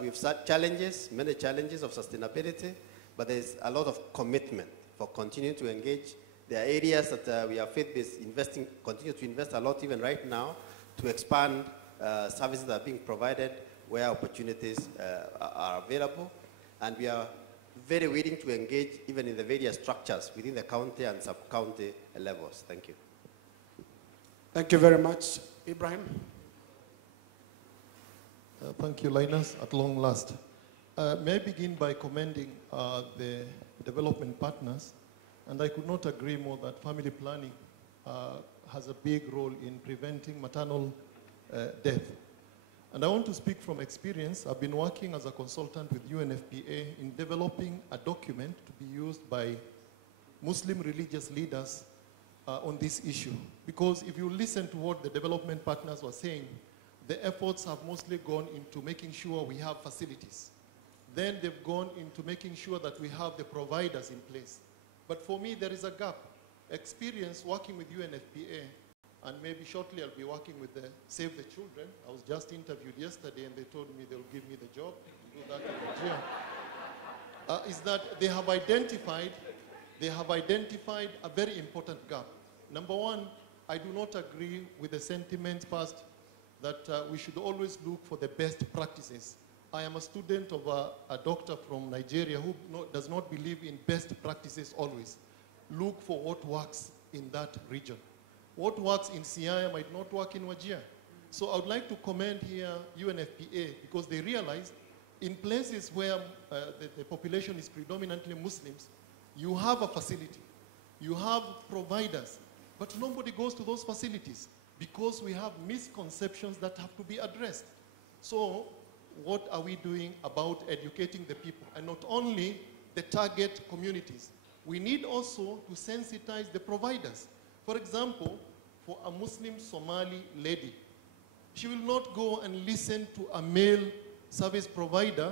We've had challenges, many challenges of sustainability, but there's a lot of commitment for continuing to engage. There are areas that we are faith-based investing, continue to invest a lot even right now to expand services that are being provided where opportunities are available. And we are very willing to engage even in the various structures within the county and sub-county levels. Thank you. Thank you very much. Ibrahim? Thank you, Linus, at long last. May I begin by commending the development partners, and I could not agree more that family planning has a big role in preventing maternal death. And I want to speak from experience. I've been working as a consultant with UNFPA in developing a document to be used by Muslim religious leaders on this issue. Because if you listen to what the development partners were saying, the efforts have mostly gone into making sure we have facilities. Then they've gone into making sure that we have the providers in place. But for me, there is a gap. Experience working with UNFPA, and maybe shortly I'll be working with the Save the Children. I was just interviewed yesterday and they told me they'll give me the job to do that in Nigeria. Is that they have identified a very important gap. Number one, I do not agree with the sentiment passed that we should always look for the best practices. I am a student of a doctor from Nigeria who does not believe in best practices always. Look for what works in that region. What works in Siaya might not work in Wajir. So I would like to commend here UNFPA because they realized in places where the population is predominantly Muslims, you have a facility, you have providers, but nobody goes to those facilities because we have misconceptions that have to be addressed. So what are we doing about educating the people? And not only the target communities, we need also to sensitize the providers. For example, for a Muslim Somali lady, she will not go and listen to a male service provider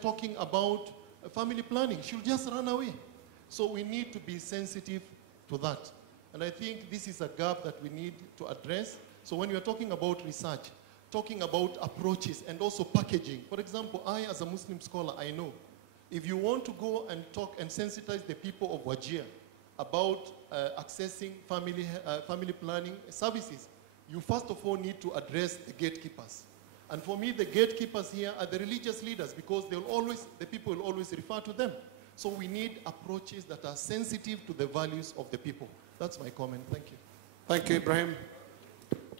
talking about family planning. She'll just run away. So we need to be sensitive to that. And I think this is a gap that we need to address. So when you're talking about research, talking about approaches and also packaging. For example, I as a Muslim scholar, I know if you want to go and talk and sensitize the people of Wajir about accessing family planning services, you first of all need to address the gatekeepers. And for me, the gatekeepers here are the religious leaders because the people will always refer to them. So we need approaches that are sensitive to the values of the people. That's my comment. Thank you. Thank you, Ibrahim.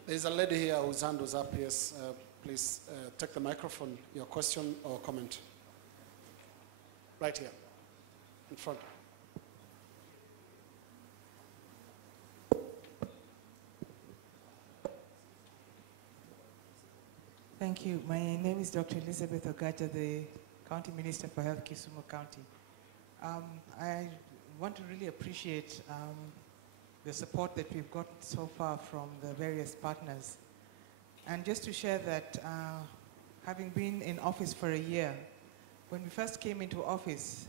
There's a lady here whose hand was up. Yes, please take the microphone, your question or comment. Right here, in front. Thank you. My name is Dr. Elizabeth Ogaja, the County Minister for Health, Kisumu County. I want to really appreciate the support that we've gotten so far from the various partners. And just to share that, having been in office for a year, when we first came into office,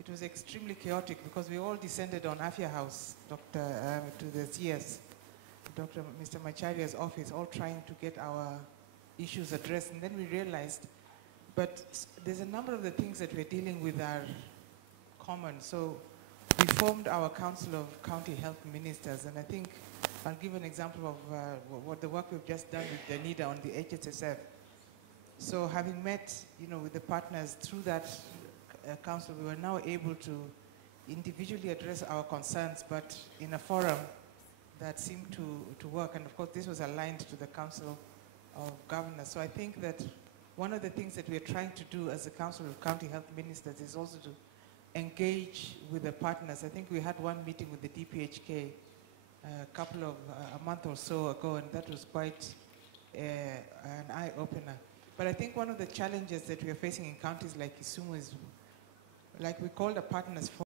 it was extremely chaotic because we all descended on Afia House, to the CS, Mr. Macharia's office, all trying to get our issues addressed. And then we realized, but there's a number of the things that we're dealing with are common. So we formed our Council of County Health Ministers, and I think I'll give an example of what the work we've just done with Danida on the HSSF. So having met, with the partners through that council, we were now able to individually address our concerns, but in a forum that seemed to work. And of course, this was aligned to the Council of Governors. So I think that one of the things that we're trying to do as a Council of County Health Ministers is also to engage with the partners. I think we had one meeting with the DPHK a month or so ago, and that was quite an eye-opener. But I think one of the challenges that we are facing in counties like Kisumu is, like we called the partners for